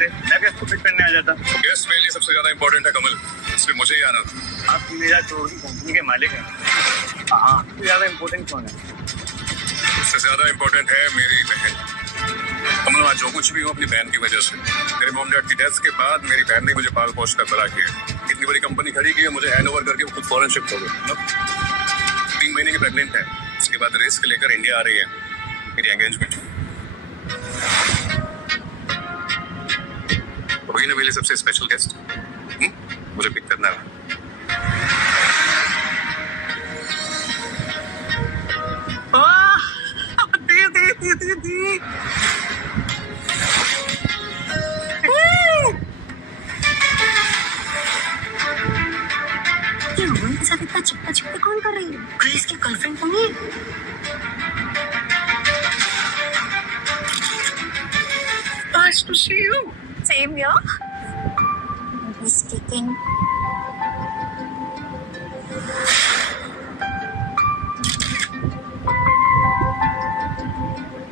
थे, मैं क्या फिट करने आ जाता। गेस्ट मेरे लिए सबसे ज्यादा इंपॉर्टेंट है कमल, इसमें मुझे ही आना था। आप 3000 करोड़ की कंपनी के मालिक हैं। हाँ, सबसे ज्यादा इम्पोर्टेंट कौन है? उससे ज्यादा इंपॉर्टेंट है मेरी बहन कमल। आज जो कुछ भी हो अपनी बहन की वजह से। मेरे मॉम डैड की डेथ के बाद मेरी बहन ने मुझे पाल पोस कर बड़ा किया। इतनी बड़ी कंपनी खड़ी की है, मुझे हैंड ओवर करके खुद फॉरेन शिफ्ट हो गए। 3 महीने की प्रेग्नेंट है, उसके बाद रिस्क लेकर इंडिया आ रही है मेरी एंगेजमेंट। वही ना मेरे सबसे स्पेशल गेस्ट। मुझे पिक करना है। दी। ये अमन के साथ इतना चिपका चिपका कौन कर रही है? कहीं इसकी गर्लफ्रेंड तो नहीं? Nice to see you. Same here. Speaking.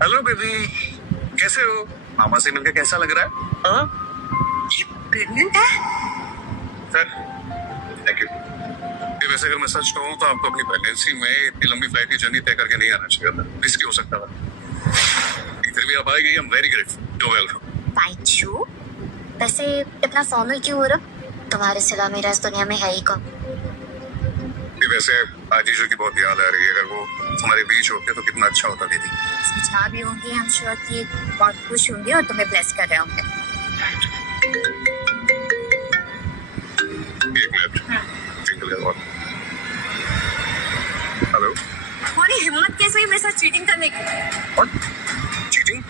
Hello baby, कैसे हो? मामा से मिलकर कैसा लग रहा है? ये प्रेग्नेंट है? Sir, thank you. वैसे अगर मैं सच कहूँ तो आपको अपनी प्रेगनेंसी में इतनी लंबी फ्लाइट की जर्नी तय करके नहीं आना चाहिए था। रिस्की हो सकता था। फिर भी आप आएगी, I am very grateful. To welcome. Thank you. वैसे इतना फॉर्मल क्यों हो रहा? तुम्हारे सिवा मेरा इस दुनिया में है ही कौन? वैसे आजीजू की बहुत याद आ रही है। अगर वो हमारे बीच होते तो कितना अच्छा होता दीदी। समझा भी होंगे, हम श्योर कि बहुत खुश होंगे और तुम्हें ब्लेस कर रहे होंगे। एक मिनट। हेलो। तुम्हारी हिम्मत कैसे हुई मेरे साथ चीटिंग करने की? What? चीटिंग?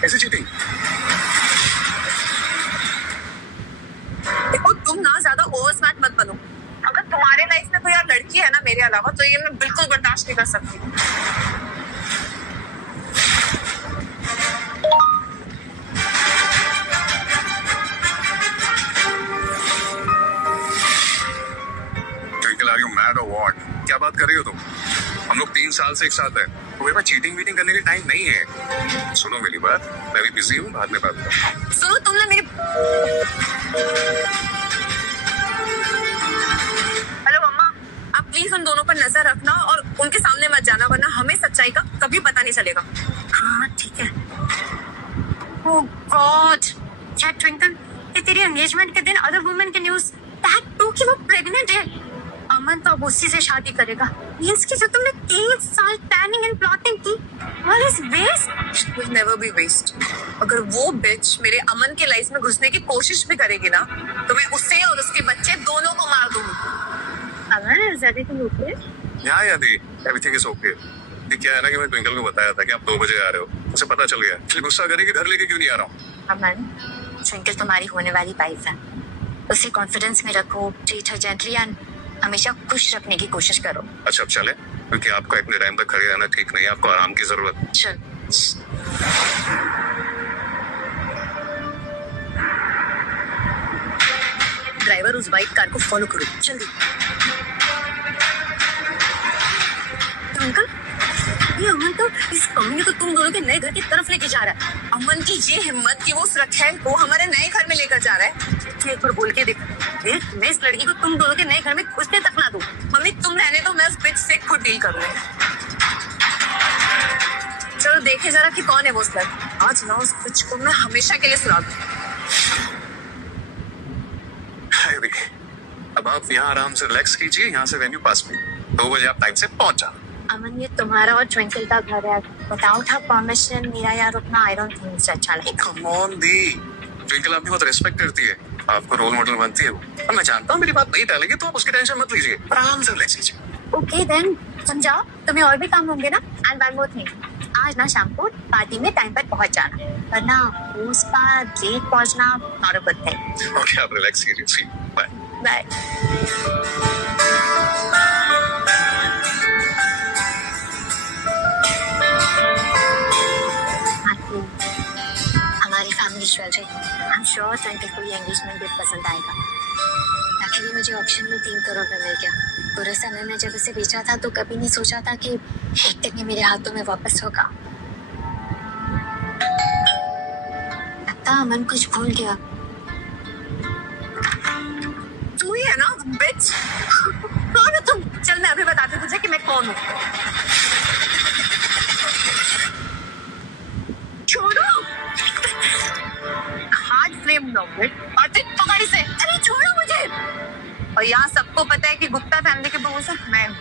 कैसे चीटिंग? देखो, तुम ना ज्यादा ओवर स्मार्ट मत बनो। अगर तुम्हारे लाइफ में कोई और लड़की है ना मेरे अलावा, तो ये मैं बिल्कुल बर्दाश्त नहीं कर सकती। ट्विंकल, आर यू मैड और व्हाट? क्या बात कर रही हो तुम? हम लोग 3 साल से एक साथ हैं। तो मेरे पास चीटिंग वीटिंग करने के टाइम नहीं है। सुनो मेरी बात, मैं भी बिजी हूँ, बाद में बात करता। सुनो, तुम ना मेरे प्लीज उन दोनों पर नजर रखना और उनके सामने मत जाना, वरना हमें सच्चाई का कभी पता नहीं चलेगा। हाँ ठीक है। ओह गॉड, क्या ट्विंकल, ये तेरी एंगेजमेंट के दिन अदर वुमेन के न्यूज़, दैट टू कि वो प्रेग्नेंट है। अमन तो अब उसी से शादी करेगा। मींस कि जो तुमने 3 साल प्लानिंग एंड प्लॉटिंग की, all is waste. It will never be waste. अगर वो बिच मेरे अमन के लाइफ में घुसने की कोशिश भी करेगी ना, तो मैं उसे और उसके बच्चे दोनों को मार दूंगी। अमन, is everything okay? यहाँ यादी, everything is okay। ये क्या है ना कि मैं ट्विंकल को बताया था कि आप 2 बजे आ रहे हो, उसे पता चल गया। इसलिए गुस्सा करेगी, घर लेके क्यों नहीं आ रहा हूँ? अमन, ट्विंकल तुम्हारी होने वाली वाइफ है, उसे कॉन्फिडेंस में रखो, ट्रीट हर जेंटली एंड हमेशा खुश रखने की कोशिश करो। अच्छा अब चले, क्योंकि आपको इतने टाइम तक खड़े रहना ठीक नहीं है, आपको आराम की जरूरत। चल। ड्राइवर, उस वाइट कार को फॉलो करो जल्दी। अंकल, ये अमन तो इस कमी को तुम दोनों के नए घर की तरफ लेके जा रहा है। अमन की ये हिम्मत कि वो उस रखेल को हमारे नए घर में लेकर जा रहा है। एक बार बोल के देख, मैं इस लड़की को तुम दोनों के नए घर में घुसने तक ना दूं। मम्मी तुम रहने दो, मैं उस बिच से खुद डील करूंगी। चलो देखे जरा कि कौन है वो सर। आज ना उस बिच को मैं हमेशा के लिए सुना दूं। अब आप यहाँ आराम से रिलैक्स कीजिए, यहाँ से वेन्यू पास में 2 बजे आप टाइम से पहुँच जाओ। अमन, ये तुम्हारा और ट्विंकल का घर है, विदाउट हर परमिशन मेरा यहाँ रुकना आई डोंट थिंक इट्स अच्छा लगेगा। कम ऑन दी, ट्विंकल आपकी बहुत रिस्पेक्ट करती है, आपको रोल मॉडल बनती है वो। और मैं जानता हूँ मेरी बात नहीं टालेगी, तो आप उसकी टेंशन मत लीजिए, आराम से रिलैक्स कीजिए। ओके देन, समझाओ, तुम्हें और भी काम होंगे ना। एंड वन मोर थिंग, आज ना शाम को पार्टी में टाइम पर पहुंच जाना, वरना उस पर लेट पहुंचना not a good thing. Okay, आप रिलैक्स कीजिए, बाय बाय। हमारी family jewellery, I am sure twinkle को ये एंगेजमेंट गिफ्ट पसंद आएगा। एक्चुअली मुझे ऑप्शन में 3 करोड़ का मिल गया। पूरे समय में जब इसे बेचा था तो कभी नहीं सोचा था कि एक दिन ये मेरे हाथों में वापस होगा। अब लगता है अमन कुछ भूल गया। तू ही है ना बिच? कौन है तुम? चल मैं अभी बताती हूँ तुझे कि मैं कौन हूँ। छोड़ो। हार्ड फ्लेम नो बिट और फिर पकड़ इसे। अरे छोड़ो मुझे। और यहाँ सबको पता है कि गुप्ता फैमिली के बहू सिर्फ मैं हूँ।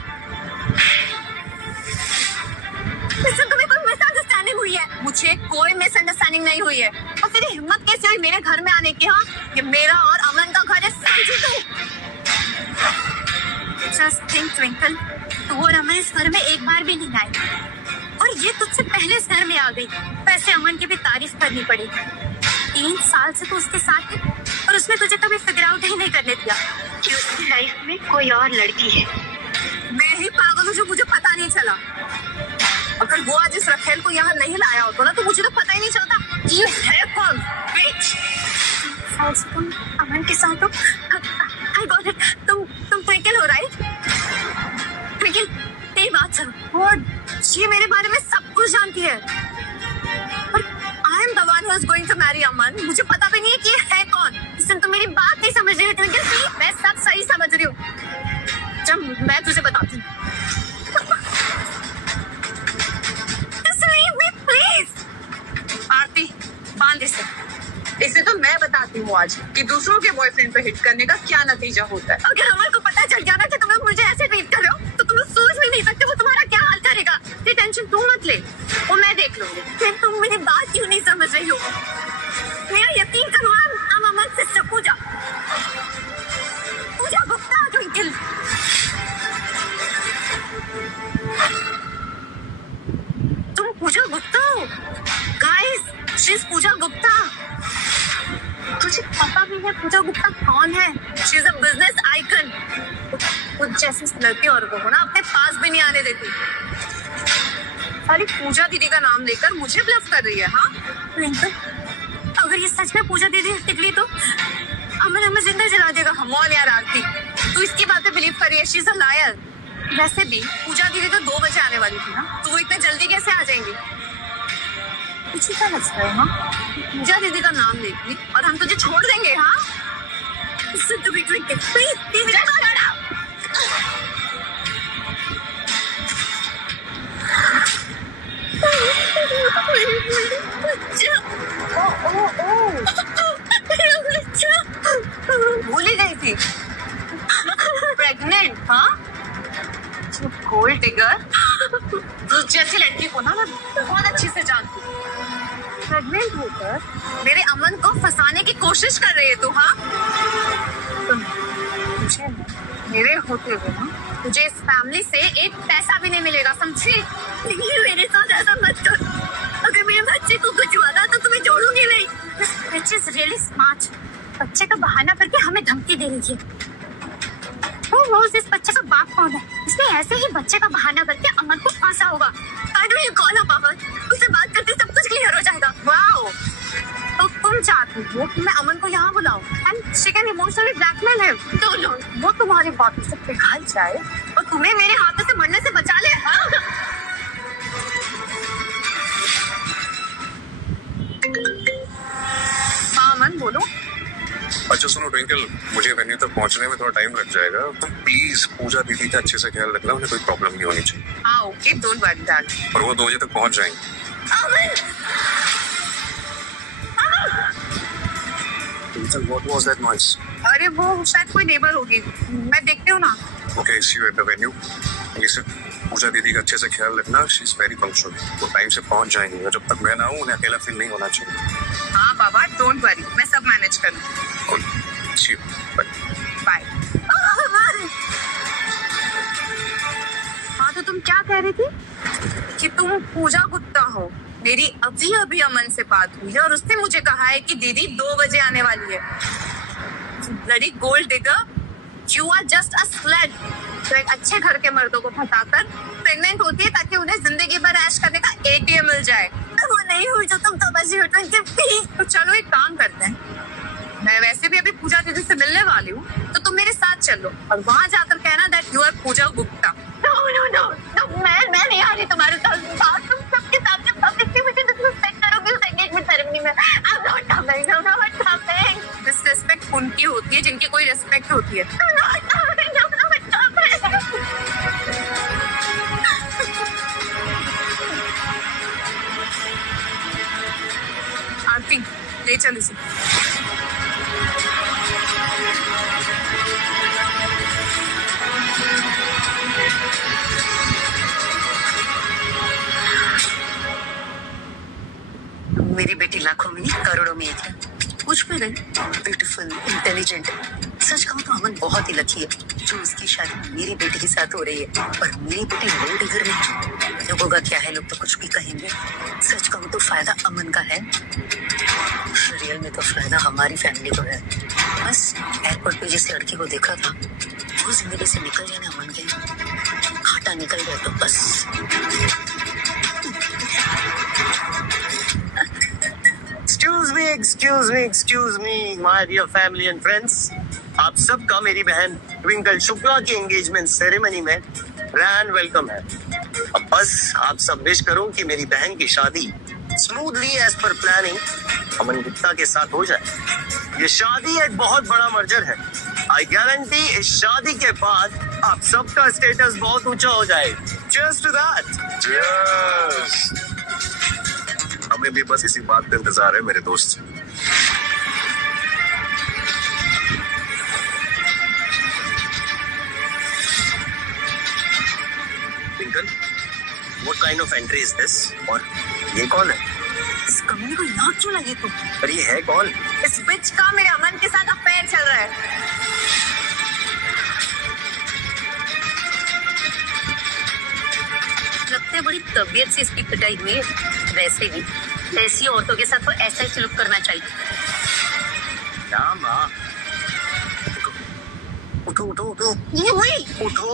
तुम्हें कोई मिसअंडरस्टैंडिंग हुई है? मुझे कोई मिसअंडरस्टैंडिंग नहीं हुई है। और तेरी हिम्मत कैसे हुई मेरे घर में आने की? हाँ, ये मेरा और अमन का घर है, समझी तू? Just think, ट्विंकल, तू और अमन इस घर में एक बार भी नहीं आए और ये तुझसे पहले इस घर में आ गई। वैसे अमन की भी तारीफ करनी पड़ेगी। 3 साल से तो उसके साथ है और उसने तुझे कभी फिगर आउट ही नहीं करने दिया कि उसकी लाइफ में कोई और लड़की है। मैं ही पागल हूँ जो मुझे पता नहीं चला। अगर वो आज इस रखेल को यहाँ नहीं लाया होता ना तो मुझे तो पता ही नहीं चलता कि ये है कौन। तुम अमन के साथ हो। I got it. तुम ट्विंकल हो, राइट? ट्विंकल, तेरी बात सुनो। और ये मेरे बारे में सब कुछ जानती है। और I am the one who is going to marry अमन। मुझे पता भी नहीं है कि ये है कौन। इसलिए तुम मेरी बात नहीं समझ रही हो ट्विंकल। मैं सब सही समझ रही हूँ। जब मैं तुझे बताती हूँ। आरती, बांध इसे तो मैं बताती हूँ आज कि दूसरों के बॉयफ्रेंड पे हिट करने का क्या नतीजा होता है। अगर अमन को पता चल गया ना कि तुम मुझे ऐसे ट्रीट कर रहे हो तो तुम सोच भी नहीं सकते वो तुम्हारा क्या हाल करेगा। ये टेंशन तू मत ले, वो मैं देख लूंगी। फिर तुम मेरी बात क्यों नहीं समझ रही हो? मेरा यकीन करो, हम अमन से पूजा गुप्ता। ट्विंकल, तुम पूजा गुप्ता हो? गाइस, शी इज पूजा गुप्ता। तुझे पता भी है पूजा गुप्ता कौन है? She is a business icon. कुछ जैसी लड़की औरतों को ना अपने पास भी नहीं आने देती। अरे पूजा दीदी का नाम लेकर मुझे ब्लफ कर रही है। हाँ ट्विंकल, अगर ये सच में पूजा दीदी निकली तो अमन हमें जिंदा जला देगा। हम और यार आरती, तू इसकी बातें बिलीव कर रही है? She is a liar. वैसे भी पूजा दीदी तो 2 बजे आने वाली थी ना, तो वो इतने जल्दी कैसे आ जाएंगी? तुझे क्या लगता है? हाँ, पूजा दीदी का नाम लेगी और हम तुझे छोड़ देंगे? हाँ, भूल ही गई थी प्रेग्नेंट। हाँ, गोल्ड डिगर जैसी लड़की को ना मैं बहुत अच्छे से जानती हूँ। प्रेग्नेंट होकर मेरे अमन को फंसाने की कोशिश कर रही है तू? हाँ, तुझे मेरे होते हुए ना तुझे इस फैमिली से एक पैसा भी नहीं मिलेगा, समझी? मेरे साथ ऐसा मत कर। अगर मेरे बच्चे को कुछ हुआ ना तो तुम्हें छोड़ूंगी नहीं। Which is really smart। बच्चे का बहाना करके हमें धमकी दे रही है। रोज इस बच्चे का बाप कौन है? इसने ऐसे ही बच्चे का बहाना करके अमन को फंसा होगा। Why don't you call her, पापा? उससे बात करके सब कुछ क्लियर हो जाएगा। वाओ, तो तुम चाहती हो कि मैं अमन को यहाँ बुलाऊं and she can emotionally blackmail him? No, वो तुम्हारी बातों से पिघल जाए और तुम्हें मेरे हाथों से मरने से बचा ले। हाँ अमन, बोलो। अच्छा सुनो ट्विंकल, मुझे वेन्यू तक पहुंचने में थोड़ा टाइम लग जाएगा। तुम प्लीज पूजा दीदी का अच्छे से ख्याल रखना, उन्हें कोई प्रॉब्लम नहीं होनी चाहिए। हाँ ओके, डोंट वरी दैट। और वो 2 बजे तक पहुंच जाएंगे। What was that noise? अरे वो शायद कोई नेबर होगी, मैं देखती हूँ ना। Okay, see you at the venue. Listen, पूजा दीदी का अच्छे से ख्याल रखना। She is very punctual. वो टाइम से पहुंच जाएंगी और जब तक मैं ना हूँ उन्हें अकेला फील नहीं होना चाहिए। हाँ बाबा, डोंट वरी, मैं सब मैनेज कर लूँगी। Cool. See you. Bye. Bye. हाँ तो तुम क्या कह रही थी? कि तुम पूजा गुप्ता हो। मेरी अभी अभी अमन से बात हुई है और उसने मुझे कहा है कि दीदी 2 बजे आने वाली है। Bloody gold digger, you are just a slut. तो एक अच्छे घर के मर्दों को फंसाकर प्रेग्नेंट होती है ताकि उन्हें जिंदगी भर ऐश करने का ATM मिल जाए। वो नहीं हुई जो तुम 2 बजे उठो। तो चलो एक काम करते हैं, मैं वैसे भी अभी पूजा दीदी से मिलने वाली हूँ तो तुम मेरे साथ चलो और वहाँ जाकर कहना that you are Pooja Gupta. No, मैं नहीं आ रही तुम्हारे साथ। तुम सबके सामने पब्लिकली मुझे डिसरिस्पेक्ट करोगे उस एंगेजमेंट सेरेमनी में। I am not coming. कोई रेस्पेक्ट होती है। आरती, ले चल इसे। मेरी बेटी लाखों में नहीं करोड़ों में एक है। कुछ भी नहीं, ब्यूटीफुल, इंटेलिजेंट। सच कहूँ तो अमन बहुत ही लकी है जो उसकी शादी मेरी बेटी के साथ हो रही है। पर मेरी बेटी गोल्ड डिगर नहीं। लोगों का क्या है, लोग तो कुछ भी कहेंगे। सच कहूँ तो फायदा अमन का है, रियल में तो फायदा हमारी फैमिली को है। बस एयरपोर्ट पे जिस लड़की को देखा था वो जिंदगी से निकल जाए ना अमन के, घाटा निकल जाए तो बस। Excuse me, my dear family and friends. आप सबका मेरी बहन ट्विंकल शुक्ला की एंगेजमेंट सेरेमनी में ग्रैंड वेलकम है। अब बस आप सब विश करो कि मेरी बहन की शादी smoothly as per planning Aman Gupta के साथ हो जाए। ये शादी एक बहुत बड़ा मर्जर है। आई गारंटी इस शादी के बाद आप सबका स्टेटस बहुत ऊंचा हो जाए। Cheers to that. Cheers. हमें भी बस इसी बात का इंतजार है मेरे दोस्त। Twinkle, what kind of entry is this? और ये कौन है? इस कमीने को यहाँ क्यों लगे तुम? पर ये है कौन? इस बिच का मेरे अमन के साथ अफेयर चल रहा है। लगता है बड़ी तबीयत से इसकी पिटाई हुई है। वैसे भी ऐसी औरतों के साथ तो ऐसा ही सलूक करना चाहिए। क्या माँ? उठो उठो उठो ये हुई। उठो।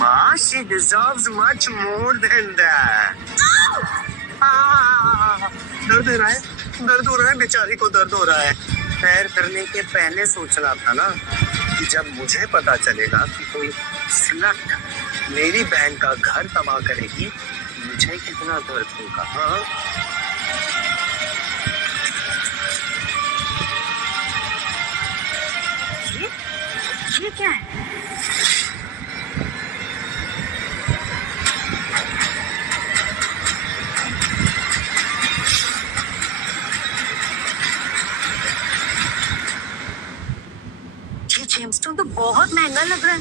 माँ, she deserves much more than that. दर्द हो रहा है, दर्द हो रहा है, बेचारी को दर्द हो रहा है। पैर करने के पहले सोचना था ना कि जब मुझे पता चलेगा कि कोई स्लट मेरी बहन का घर तबाह करेगी, मुझे कितना दर्द होगा। हाँ, ये क्या है? ये जेमस्टोन तो बहुत महंगा लग रहा है।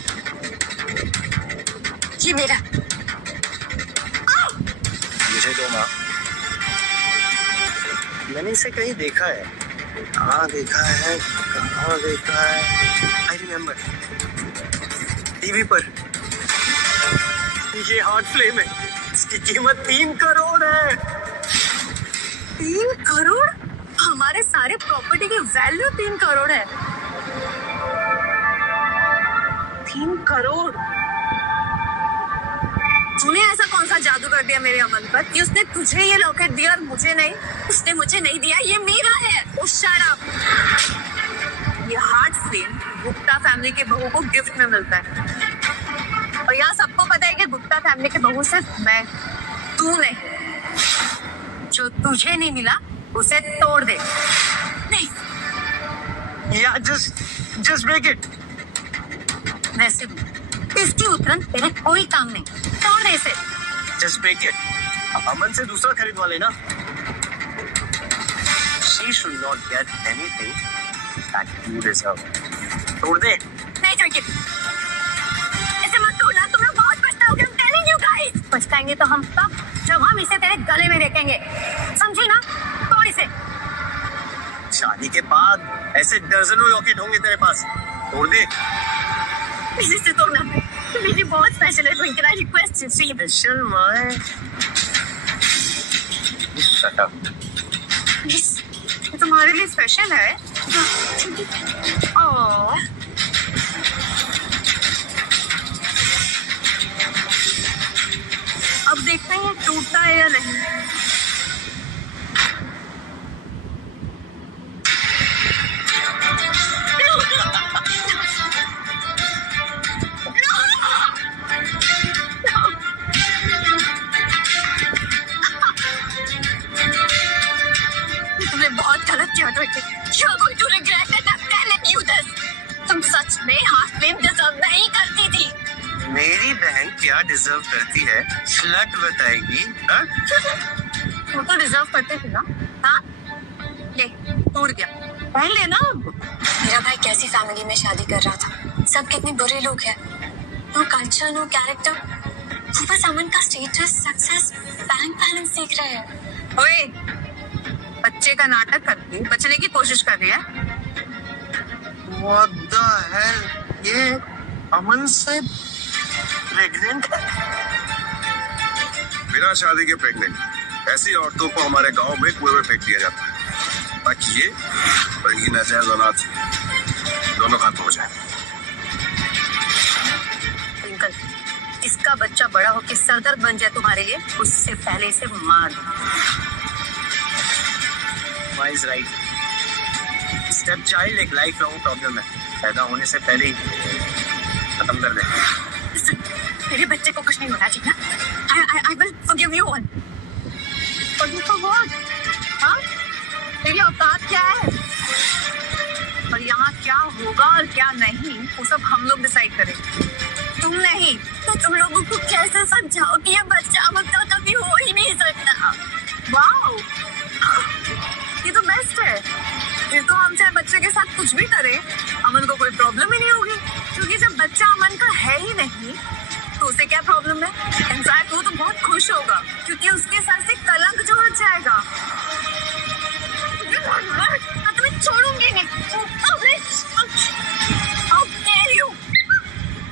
ये मेरा। मुझे दो माँ। मैंने इसे कहीं देखा है। कहाँ देखा है, कहाँ देखा है? आई रिमेम्बर, टीवी पर। ये हॉट फ्लेम है, इसकी कीमत 3 करोड़ है। 3 करोड़? हमारे सारे प्रॉपर्टी की वैल्यू 3 करोड़ है। 3 करोड़? तूने ऐसा कौन सा जादू कर दिया मेरे अमन पर कि उसने तुझे ये लॉकेट दिया और मुझे नहीं? उसने मुझे नहीं दिया, ये मेरा है। उस शराब, ये हार्ट फ्लेम गुप्ता फैमिली के बहू को गिफ्ट में मिलता है। और यहाँ सबको पता है कि गुप्ता फैमिली के बहू सिर्फ मैं, तू नहीं। जो तुझे नहीं मिला उसे तोड़ दे। नहीं, या जस्ट ब्रेक इट। वैसे भी इसकी उतरन तेरे कोई काम नहीं। तोड़ दे इसे। Just break it. अमन से दूसरा खरीदवा लेना। She should not get anything that you deserve. तोड़ दे। नहीं जोगी, इसे मत तोड़ना, तुम लोग बहुत पछताओगे। I'm telling you guys। पछताएंगे तो हम तब जब हम इसे तेरे गले में देखेंगे, समझी ना? तोड़ इसे। शादी के बाद ऐसे दर्जनों लॉकेट होंगे तेरे पास। तोड़ दे। इसे तोड़ना मेरी बहुत स्पेशल है twinkle. I request you, see? Special my. Shut up. ये तुम्हारे लिए स्पेशल है। ओह, अब देखते हैं ये टूटता है या नहीं। तुमने बहुत गलत किया twinkle. You're going to regret क्या डिजर्व करती है स्लट बताएगी। हाँ? वो तो डिजर्व करते थे ना। हाँ ले टूट गया, पहन लेना अब। मेरा भाई कैसी फैमिली में शादी कर रहा था, सब कितने बुरे लोग हैं, नो कल्चर नो कैरेक्टर, वो बस अमन का स्टेटस सक्सेस बैंक बैलेंस देख रहे हैं। ओए बच्चे का नाटक करके बचने की कोशिश कर रही है। What the hell? ये अमन से प्रेग्नेंट है। बिना शादी के प्रेग्नेंट ऐसी औरतों को हमारे गांव में कुएं में फेंक दिया जाता है ताकि ये और इनकी नाजायज औलाद दोनों खत्म हो जाए। ट्विंकल, इसका बच्चा बड़ा होकर सरदर्द बन जाए तुम्हारे लिए, उससे पहले इसे मार दो। Wise right. स्टेप चाइल्ड एक लाइफ लॉन्ग प्रॉब्लम है, पैदा होने से पहले ही खत्म कर दे। मेरे बच्चे को कुछ नहीं होना चाहिए ना। I will forgive you all. Forgive for what? हाँ? तेरी औकात क्या है? और यहाँ क्या होगा और क्या नहीं वो सब हम लोग डिसाइड करेंगे, तुम नहीं। तो तुम लोगों को कैसे समझाओ कि ये बच्चा अमन का कभी हो ही नहीं सकता। वाओ ये तो बेस्ट है। फिर तो हम चाहे बच्चे के साथ कुछ भी करें, अमन को कोई प्रॉब्लम ही नहीं होगी, क्योंकि जब बच्चा अमन का है ही नहीं तो उसे क्या प्रॉब्लम है। इनफैक्ट वो तो बहुत खुश होगा क्योंकि उसके सर से कलंक जो हट जाएगा। मैं तुम्हें छोड़ूंगी नहीं। How dare you?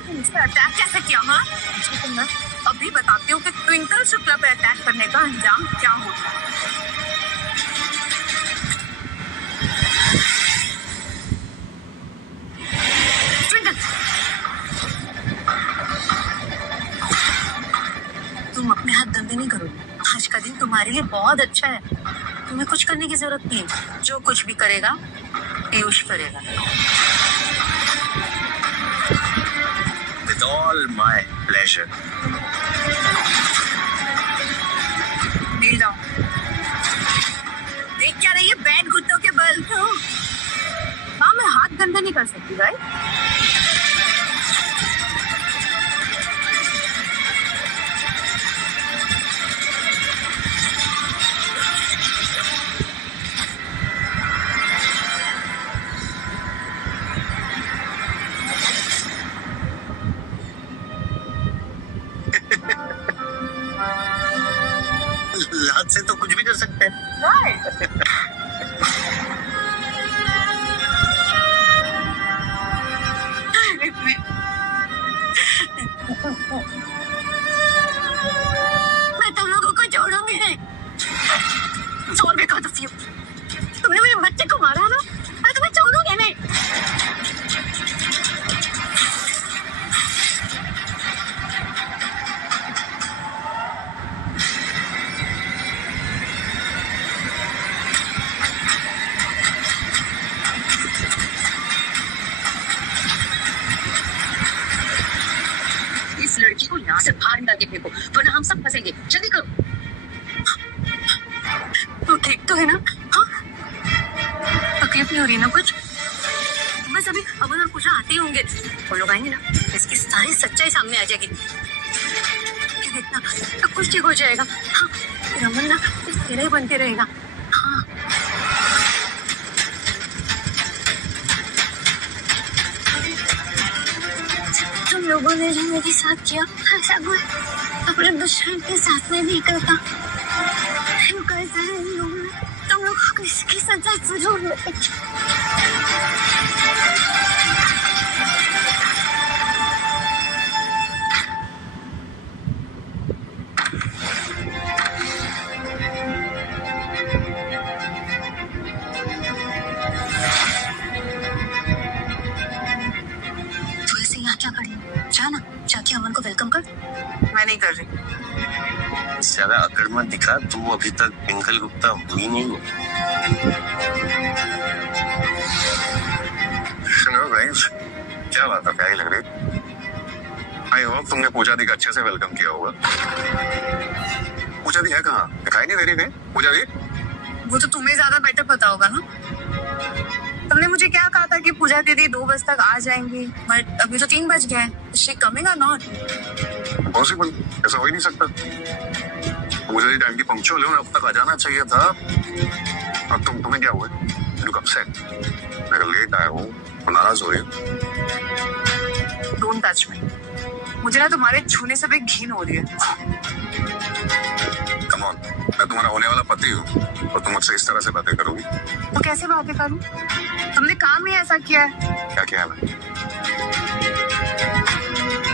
तुमसे अटैक कैसे किया? हाँ तो मैं अभी बताती हूँ कि ट्विंकल शुक्ला पे अटैक करने का अंजाम क्या होता है। तुम अपने हाथ गंदे नहीं करो। आज का दिन तुम्हारे लिए बहुत अच्छा है, तुम्हें कुछ करने की जरूरत नहीं। जो कुछ भी करेगा पीयूष करेगा। With all my pleasure. Kneel down. देख क्या रही है बैड कुत्तों के बल। हाँ मैं हाथ गंदा नहीं कर सकती राइट। लात से तो कुछ भी कर सकते हैं। राइट मैं तुम लोगों को छोड़ूंगी नहीं। छोड़ भी कहा फिर तुमने मेरे बच्चे को मारा ना, मैं तुम्हें छोड़ूंगी नहीं। इस लड़की को यहाँ से बाहर निकाल के फेंको, वरना हम सब फंसेंगे। जल्दी करो। तो ठीक तो है ना? हाँ तकलीफ नहीं हो रही ना कुछ? बस अभी अमन और पूजा आते ही होंगे, वो लोग आएंगे ना, इसकी सारी सच्चाई सामने आ जाएगी। ये देखना सब कुछ ठीक हो जाएगा। हाँ फिर अमन ना तेरा ही बनते रहेगा। हाँ तुम लोगों ने जो मेरे साथ किया ऐसा कोई अपने दुश्मन के साथ में नहीं करता। तुम लोग को इसकी सजा जरूर मिलेगी। तो ऐसे यहाँ क्या करें? जा ना, जाके अमन को वेलकम कर। मैं नहीं कर रही। ज्यादा अकड़ मत दिखा, तू अभी तक ट्विंकल गुप्ता हुई नहीं है। सुनो गाइस, क्या बात है, क्या ही लग रही। आई होप तुमने पूजा दी का अच्छे से वेलकम किया होगा। पूजा दी है कहाँ? दिखाई नहीं दे रही कहीं। पूजा दी वो तो तुम्हें ज्यादा बेटर पता होगा ना। तुमने मुझे क्या कहा था था कि पूजा दीदी 2 बजे तक आ जाएंगी, बट अभी तो 3 बज गए हैं। शी कमिंग और नॉट? पॉसिबल, ऐसा हो ही नहीं सकता। मुझे जी टाइम की पंक्चुअल है, अब तक आ जाना चाहिए था। अब तुम्हें क्या हुआ? Look upset. मैं लेट आया हूँ, नाराज हो रही हूँ। Don't touch me. मुझे ना तुम्हारे छूने से भी घिन हो रही है। कम ऑन, मैं तुम्हारा होने वाला पति हूँ और तुम मुझसे इस तरह से बातें करोगी? तो कैसे बातें करूं? तुमने काम ही ऐसा किया है। क्या किया है मैंने?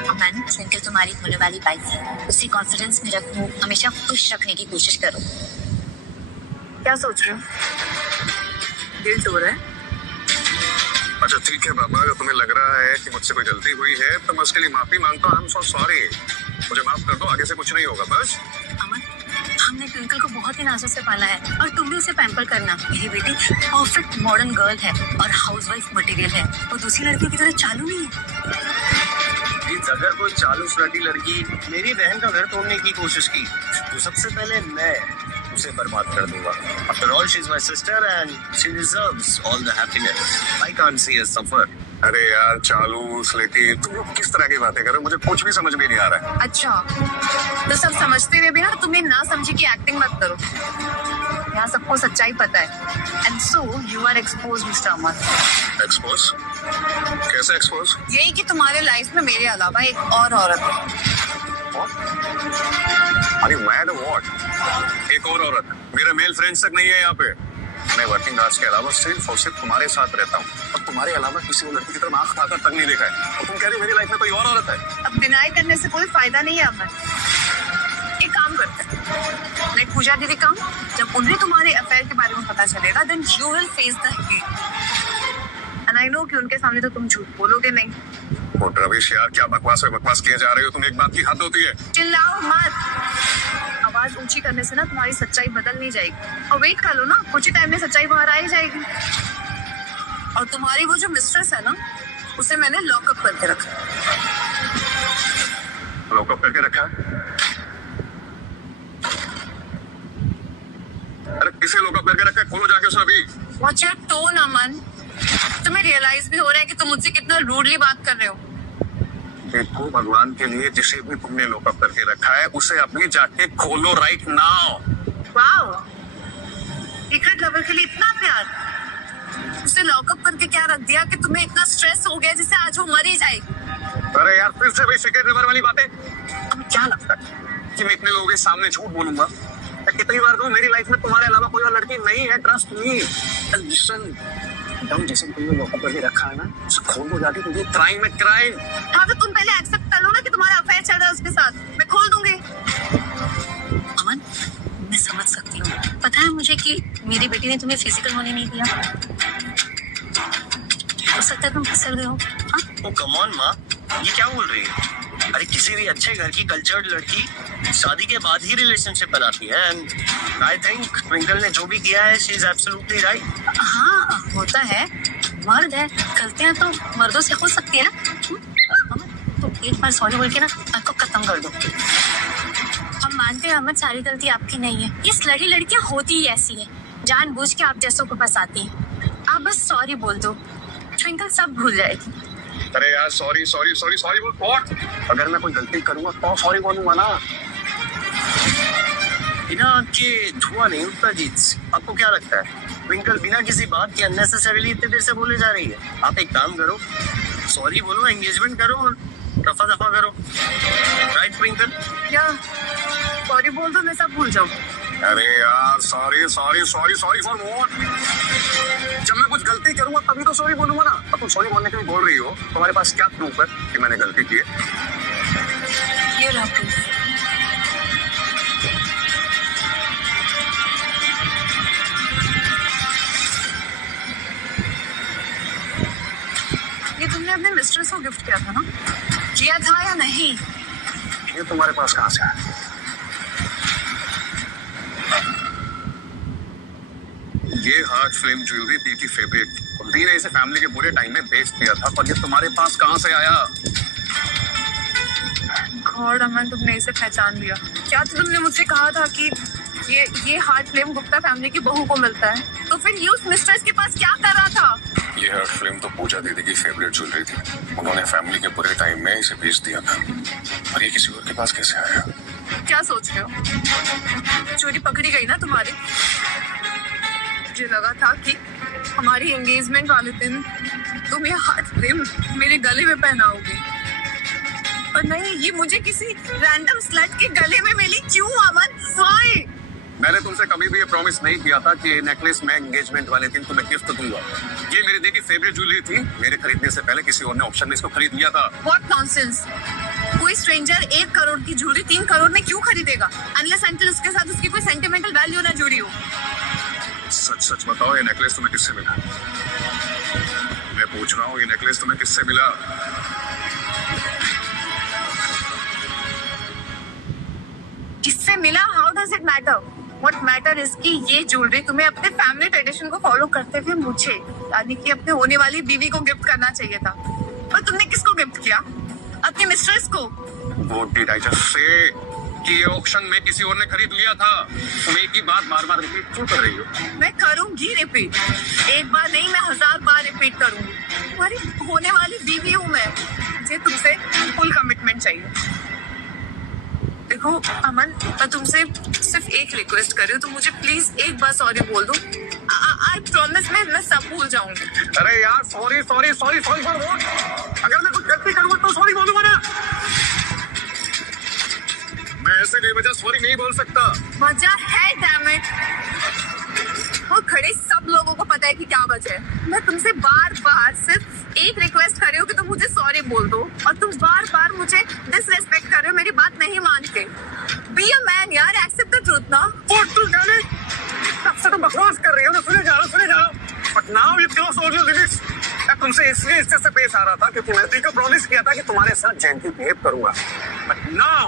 अमन, ट्विंकल तुम्हारी होने वाली वाइफ है, उसी कॉन्फिडेंस में रखूं, हमेशा खुश रखने की कोशिश करो। क्या सोच रहे हो? गिल्ट हो रहा है? अच्छा ठीक है बाबा, अगर तुम्हें लग रहा है कि मुझसे कोई गलती हुई है तो मैं उसके लिए माफी मांगता हूँ। आई एम सो सॉरी, मुझे माफ कर दो, आगे से कुछ नहीं होगा बस। अमन, हमने ट्विंकल को बहुत ही नाजुक से पाला है और तुम भी उसे पैम्पर करना। मेरी बेटी परफेक्ट मॉडर्न गर्ल है और हाउसवाइफ मटेरियल है, वो दूसरी लड़कियों की तरह चालू नहीं है। अगर कोई चालू फ्लर्टी लड़की मेरी बहन का घर तोड़ने की कोशिश की तो सबसे पहले मैं उसे बर्बाद कर दूंगा। After all, she's my sister and she deserves all the happiness. I can't see her suffer. अरे यार चालू स्लेटी, तुम लोग किस तरह की बातें कर रहे हो? मुझे कुछ भी समझ में नहीं आ रहा है। अच्छा, तो सब समझते हुए भी ना तुम्हें ना समझी की एक्टिंग मत करो। यहाँ सबको सच्चाई पता है। And so you are expose mister Aman. Expose? कैसे एक्सपोज? यही कि तुम्हारे लाइफ में मेरे अलावा एक और औरत है। अरे मैड व्हाट? एक और औरत? मेरे मेल फ्रेंड्स तक नहीं है यहाँ पे। मैं वर्किंग आवर्स के अलावा सिर्फ और सिर्फ तुम्हारे साथ रहता हूँ और तुम्हारे अलावा किसी और लड़की की तरफ आंख उठाकर तक नहीं देखा है। और तुम कह रही हो मेरी लाइफ में कोई और औरत है? अब डिनाई करने से कोई फायदा नहीं है अमन। एक काम करते हैं, लाइक पूजा दीदी काम, जब उन्हें तुम्हारे अफेयर के बारे में पता चलेगा then you will face the hate. And I know कि उनके सामने तो तुम झूठ बोलोगे नहीं। ओ रवीश यार, क्या बकवास किए जा रहे हो तुम? एक बात की हद होती है। चिल्लाओ मत। आवाज ऊंची करने से ना तुम्हारी सच्चाई बदल नहीं जाएगी। और वेट कर लो ना, कुछ ही टाइम में सच्चाई बाहर आ ही जाएगी। और तुम्हारी वो जो मिस्ट्रेस है ना, उसे मैंने लॉकअप करके रखा। लॉकअप करके रखा है? अरे किसे लॉकअप करके रखा है? खोलो जाके उसे अभी। What's your tone, अमन? तुम्हें रियलाइज भी हो रहा है कि तुम मुझसे कितना रूडली बात कर रहे हो? देखो भगवान के लिए, जिसे भी तुमने लॉकअप करके रखा है उसे अभी जाके खोलो right now. Wow, secret lover के लिए इतना प्यार। उसे लॉकअप करके क्या रख दिया कि तुम्हें इतना स्ट्रेस हो गया जिससे आज वो मर ही जाएगी। अरे यार फिर से भाई सीक्रेट लवर वाली बातें। अब क्या लगता है कि मैं इतने लोगों के सामने झूठ बोलूंगा? कितनी बार कहूं मेरी लाइफ में तुम्हारे अलावा कोई और लड़की नहीं है, ट्रस्ट मी। लिसन, तुम जैसे तुमने लॉकअप करके रखा है ना, उसे खोल दो जाके, तुझे क्राइम है क्राइम। हाँ तो तुम पहले एक्सेप्ट कर लो ना कि तुम्हारा अफेयर चल रहा है उसके साथ। मैं खोल दूंगी। अमन, मैं समझ सकती हूँ। पता है मुझे कि मेरी बेटी ने तुम्हें फिजिकल होने नहीं दिया। हो सकता है तुम फिसल गए हो। ओ कम ऑन माँ, ये क्या बोल रही है? अरे किसी भी अच्छे घर की कल्चर्ड लड़की शादी के बाद ही रिलेशनशिप बनाती है। एंड आई थिंक ट्विंकल ने जो भी किया है शी इज एब्सोल्युटली राइट। हाँ होता है, मर्द है, गलतियां तो मर्दों से हो सकती है ना। तो एक बार सॉरी बोल के ना बात को खत्म कर दो। हम मानते हैं अमन, सारी गलती आपकी नहीं है। ये स्लटी लड़कियां होती ही ऐसी है, जानबूझ के आप जैसों को फंसाती हैं। आप बस सॉरी बोल दो, ट्विंकल सब भूल जाएगी। अरे यार सॉरी सॉरी सॉरी सॉरी बोल। व्हाट? अगर मैं कोई गलती करूंगा तो सॉरी बोलूंगा ना। बिना आग के धुआं नहीं उठता जीत। आपको क्या लगता है ट्विंकल बिना किसी बात के अननेसेसरीली इतनी देर से बोले जा रही है? आप एक काम करो, सॉरी बोलो, एंगेजमेंट करो और रफा दफा करो। Right twinkle? या सॉरी बोल दो, मैं सब भूल जाऊँ। अरे यार sorry sorry sorry sorry for what? जब मैं कुछ गलती करूंगा तभी तो सॉरी बोलूंगा ना। अब तुम सॉरी बोलने के लिए बोल रही हो, तुम्हारे पास क्या प्रूफ है कि मैंने गलती की है? ये रहा proof। ये तुमने अपने मिस्ट्रेस को गिफ्ट किया था ना? किया था या नहीं? ये तुम्हारे पास कहाँ से आया? ये हार्ट फ्लेम ज्वेलरी दी की फेवरेट, दी ने इसे फैमिली के बुरे टाइम में बेच दिया था, पर ये तुम्हारे पास कहाँ से आया? गॉड अमन, तुमने इसे पहचान लिया। क्या तो तुमने मुझसे कहा था कि ये हार्ट फ्लेम गुप्ता फैमिली की बहू को मिलता है, तो फिर ये उस मिस्ट्रेस के पास क्या कर रहा था? ये फिल्म तो पूजा दीदी की फेवरेट ज्वेलरी थी। उन्होंने फैमिली के बुरे टाइम में इसे बेच दिया था, और ये किसी और के पास कैसे आया? क्या सोच रहे हो? चोरी पकड़ी गई ना तुम्हारी। मुझे लगा था कि हमारी एंगेजमेंट वाले दिन तुम ये हार्ट फ्रेम मेरे गले में पहनाओगे, पर नहीं, ये मुझे किसी रैंडम स्लट के गले में मिली। क्यों अमन? Why? मैंने तुमसे कभी भी ये प्रॉमिस नहीं किया था कि ये नेकलेस मैं एंगेजमेंट वाले दिन तुम्हें गिफ्ट दूंगा। ये मेरी दी की फेवरेट ज्वेलरी थी। मेरे खरीदने से पहले किसी और ने ऑप्शन में इसको खरीद लिया था। What nonsense! कोई स्ट्रेंजर 1 करोड़ की ज्वेलरी 3 करोड़ में क्यों खरीदेगा? अनलेस अंटिल उसके साथ उसकी कोई सेंटिमेंटल वैल्यू ना जुड़ी हो। सच सच बताओ, ये नेकलेस तुम्हें किससे मिला? मैं पूछ रहा हूँ, ये नेकलेस तुम्हें किससे मिला? किससे मिला? How does it matter? What matter is कि ये ज्वेलरी तुम्हें अपने फैमिली ट्रेडिशन को फॉलो करते हुए मुझे, यानी कि अपने होने वाली बीवी को गिफ्ट करना चाहिए था। पर तुमने किसको गिफ्ट किया? अपनी मिस्ट्रेस को। What did I just say? कि ये ऑक्शन में किसी और ने खरीद लिया था। तुम एक ही बात बार बार रिपीट क्यों कर रही हो? मैं करूंगी रिपीट, एक बार नहीं, मैं 1000 बार रिपीट करूंगी। तुम्हारी होने वाली बीवी हूँ मैं, मुझे तुमसे फुल कमिटमेंट चाहिए। देखो अमन, मैं तुमसे सिर्फ एक रिक्वेस्ट कर रही हूँ, तो मुझे प्लीज एक बार सॉरी बोल दो। आई प्रॉमिस मैं सब भूल जाऊंगी। अरे यार, sorry sorry sorry sorry for what? अगर मैं कुछ गलती करूंगा तो सॉरी बोलूंगा ना। मैं ऐसे बेवजह सॉरी नहीं बोल सकता। वजह है, डैम इट। वो खड़े सब लोगों को पता है कि क्या वजह है। मैं तुमसे बार बार सिर्फ एक रिक्वेस्ट कर रही हूँ कि तुम मुझे सॉरी बोल दो, और तुम बार बार मुझे डिसरेस्पेक्ट कर रहे हो, मेरी बात नहीं मानते। बी अ मैन यार, एक्सेप्ट द ट्रूथ ना। तब से तो बकवास कर रही हो ना, सुने जा रहा हूँ। But now you cross all your limits. मैं तुमसे इसलिए इस तरह से पेश आ रहा था कि मैंने को प्रॉमिस किया था कि तुम्हारे साथ जेंटली बिहेव करूंगा। But now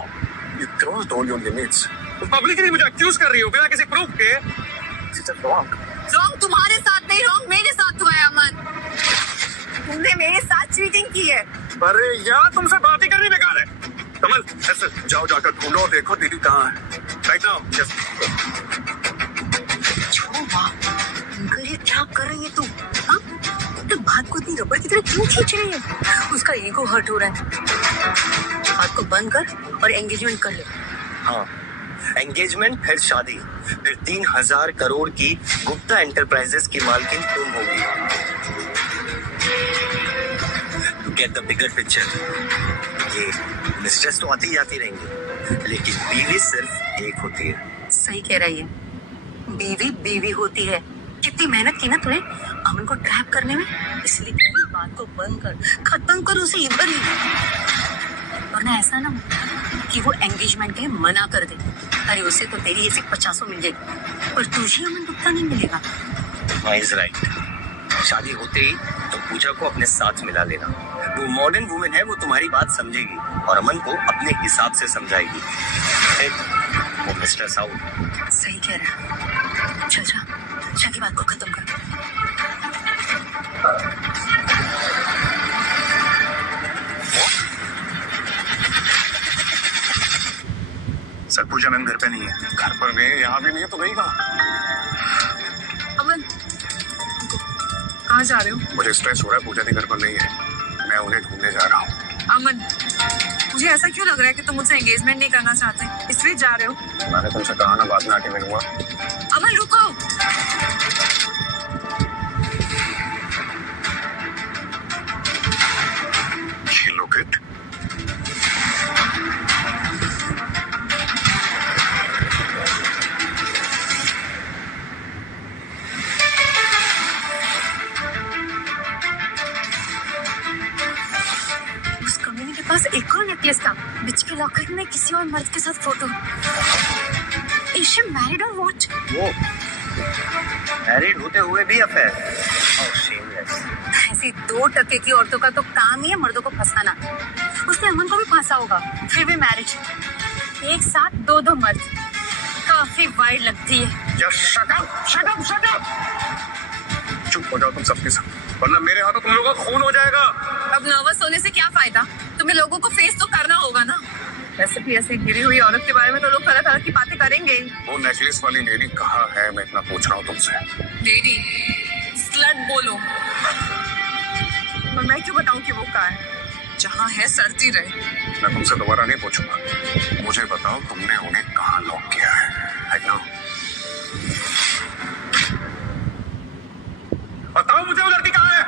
you crossed all your limits. तुम पब्लिकली मुझे एक्यूज कर रही हो बिना किसी प्रूफ के। This is wrong. रॉन्ग तुम्हारे साथ नहीं, रॉन्ग मेरे साथ हुआ है अमन। तुमने मेरे साथ चीटिंग की है। अरे यार, तुमसे बात ही करनी बेकार है। कमल, ऐसे जाओ, जाकर ढूंढो और देखो दीदी कहाँ है। Right now, just अंकल, ये क्या कर रही है तू? हाँ? तो बात को इतनी रबड़ की तरह क्यों खींच रही है? उसका ईगो हर्ट हो रहा है। बात को बंद कर और एंगेजमेंट कर ले। हाँ, एंगेजमेंट फिर शादी, फिर 3000 करोड़ की गुप्ता एंटरप्राइजेस की मालकिन तुम होगी। To get the bigger picture. ये मिस्ट्रेस तो आती जाती रहेंगी, लेकिन बीवी सिर्फ एक होती है। सही कह रही है, बीवी बीवी होती है। कितनी मेहनत की ना तूने अमन को ट्रैप करने में, इसलिए कह रही बात को बंद कर, खत्म कर उसे इधर ही, वरना ऐसा ना हो कि वो एंगेजमेंट के मना कर दे। अरे उसे तो तेरी ऐसी 50 मिल जाएगी, पर तुझे अमन गुप्ता नहीं मिलेगा। Is right. शादी होते ही तो पूजा को अपने साथ मिला लेना। वो मॉडर्न वुमेन है, वो तुम्हारी बात समझेगी और अमन को अपने हिसाब से समझाएगी। फिर वो मिस्टर साउथ। सही कह रहा है। चल जा, जाके बात को खत्म कर। सर, पूजा मैम घर पे नहीं है। घर पर नहीं है, यहाँ भी नहीं है, तो गई कहाँ? अमन, कहाँ जा रहे हो? मुझे स्ट्रेस हो रहा है, पूजा भी घर पर नहीं है। मैं उन्हें ढूंढने जा रहा हूँ। अमन, मुझे ऐसा क्यों लग रहा है कि तुम मुझसे एंगेजमेंट नहीं करना चाहते, इसलिए जा रहे हो? मैंने तुमसे कहा ना, बाद में आके मिलूंगा। अमन रुको। Look it. उस कमीने के पास एक और नेकलेस था, बीच के लॉकेट में किसी और मर्द के साथ photo. Is she married or what? वो मैरिड होते हुए भी अफेयर। ऐसी 2% की औरतों का तो काम ही है मर्दों को फंसाना। उसने अमन को भी फंसा होगा, फिर भी मैरिज। एक साथ 2 मर्द, काफी वाइड लगती है। Just shut up, shut up, shut up. चुप हो जाओ तुम सबके सब, वरना मेरे हाथों तुम लोगों का खून हो जाएगा। अब नर्वस होने से क्या फायदा? तुम्हें लोगों को फेस तो करना होगा ना। वैसे भी ऐसी गिरी हुई औरत के बारे में तो लोग तरह तरह की बातें करेंगे। वो नेकलेस वाली लेडी कहाँ है, मैं इतना पूछ रहा हूँ तुमसे। लेडी, स्लट बोलो। और मैं क्यों बताऊं कि वो कहाँ है? जहाँ है सरती रहे। मैं तुमसे दोबारा नहीं पूछूंगा, मुझे बताओ तुमने उन्हें कहाँ लॉक किया है? Right now? बताओ मुझे वो लड़की कहाँ है?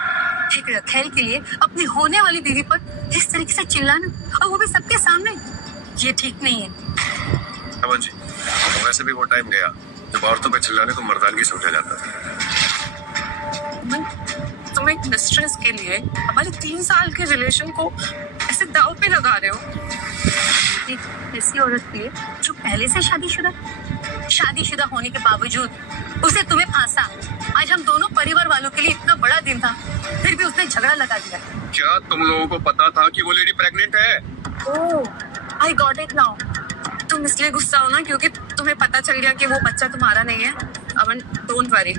एक रखेल के लिए अपनी होने वाली बीवी पर इस तरीके से चिल्लाना, और वो भी सबके सामने, ये ठीक नहीं है। अमन जी, तो वैसे भी वो टाइम गया जब औरतों पे चिल्लाने को मर्दानगी समझा जाता था। तुम एक मिस्ट्रेस के लिए हमारे 3 साल के रिलेशन को ऐसे दाव पे लगा रहे हो। एक ऐसी औरत के लिए जो पहले से शादीशुदा होने के बावजूद उसे तुम्हें फांसा। आज हम दोनों परिवार वालों के लिए इतना बड़ा दिन था, फिर भी उसने झगड़ा लगा दिया। क्या तुम लोगों को पता था कि वो लेडी प्रेग्नेंट है? ओह, आई गॉट इट नाउ। तुम इसलिए गुस्सा हो ना क्योंकि तुम्हें पता चल गया कि वो बच्चा तुम्हारा नहीं है। अमन, डोंट वरी,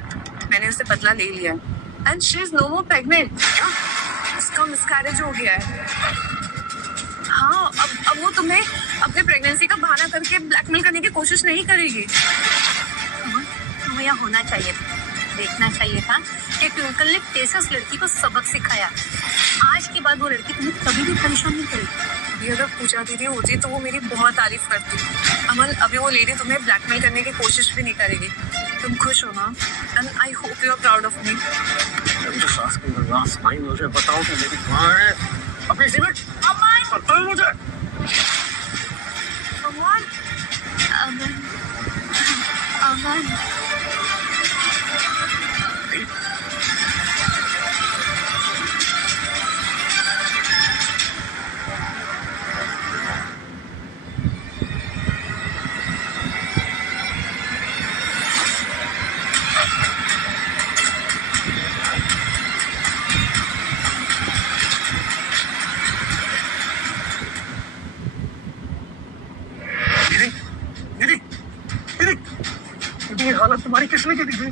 मैंने उससे बदला ले लिया है। And she is no more pregnant. उसका मिसकैरेज हो गया है। हाँ, अब वो तुम्हें अपने प्रेगनेंसी का बहाना करके ब्लैकमेल करने की कोशिश नहीं करेगी। तुम्हें यहाँ होना चाहिए था, देखना चाहिए था कि ट्विंकल ने कैसे उस लड़की को सबक सिखाया। आज के बाद वो लड़की तुम्हें कभी भी परेशान नहीं करेगी। ये अगर पूजा दीदी होती तो वो मेरी बहुत तारीफ करती। अमन, अभी वो लेडी तुम्हें ब्लैकमेल करने की कोशिश भी नहीं करेगी। तुम खुश हो ना? And I hope you are proud of me. मुझे बताओ कि मेरी कहाँ है? अभी इसी में बताओ मुझे। अमन, अमन, ये हालत तुम्हारी किसने की दी?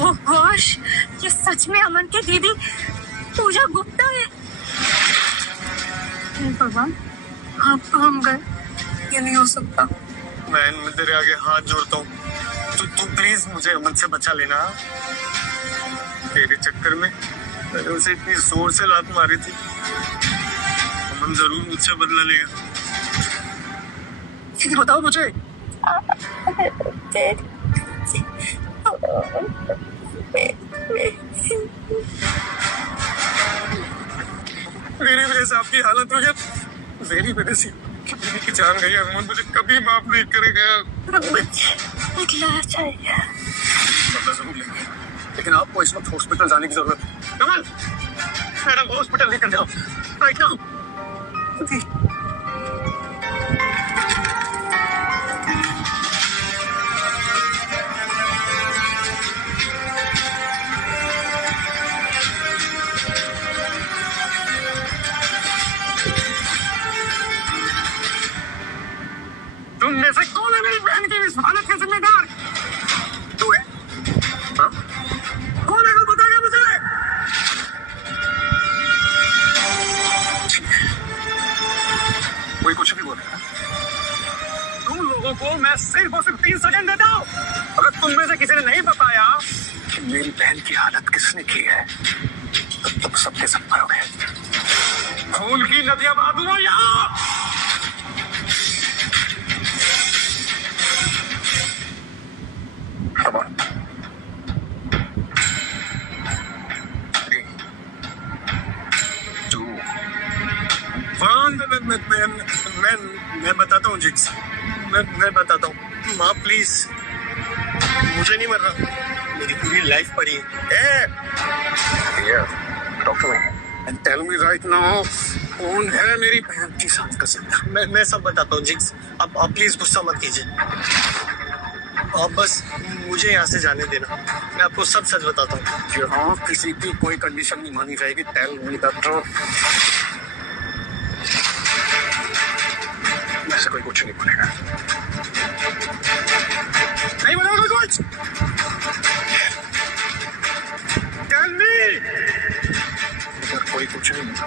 ओह गॉश, ये सच में अमन की दीदी पूजा गुप्ता है। हे भगवान, आप हम गए। ये नहीं हो सकता। मैं तेरे आगे हाथ जोड़ता हूँ, तू प्लीज मुझे अमन से बचा लेना। तेरे चक्कर में मैंने उसे इतनी जोर से लात मारी थी। अमन जरूर मुझसे बदला लेगा। सीधी बताओ मुझे। मेरी वजह से आपकी हालत हो गया, मेरी वजह से किसी की जान गई। अमन मुझे कभी माफ नहीं करेगा। बदला चाहिए। बदला जरूर लेंगे, लेकिन आपको इस वक्त हॉस्पिटल जाने की जरूरत है। कमल, मैडम हॉस्पिटल लेकर जाओ राइट नाउ। तुम में से कौन है मेरी बहन की इस हालत का जिम्मेदार? तू है? हाँ? कौन है वो बताएगा मुझे? कोई कुछ भी बोलेगा। तुम लोगों को मैं सिर्फ और सिर्फ 3 सेकंड देता हूँ। अगर तुम में से किसी ने नहीं बताया कि मेरी बहन की हालत किसने की है, तब तुम सबके सब मरोगे। खून की नदियां बहा दूंगा यहाँ। Come on. 3, 2, 1। मैं बताता हूँ जिक्स, मैं बताता हूँ। माँ प्लीज, मुझे नहीं मरना, मेरी पूरी लाइफ पड़ी है। here, talk to me and tell me right now, कौन है मेरी बहन की साथ कजिन? मैं सब बताता हूँ जिक्स। आप प्लीज गुस्सा मत कीजिए। आप बस मुझे यहाँ से जाने देना, मैं आपको सब सच बताता हूँ। यहाँ किसी की कोई कंडीशन नहीं मानी जाएगी। Tell me the truth. वैसे कोई कुछ नहीं बोलेगा। नहीं बोलेगा कुछ? Tell me. अगर कोई कुछ नहीं बोला,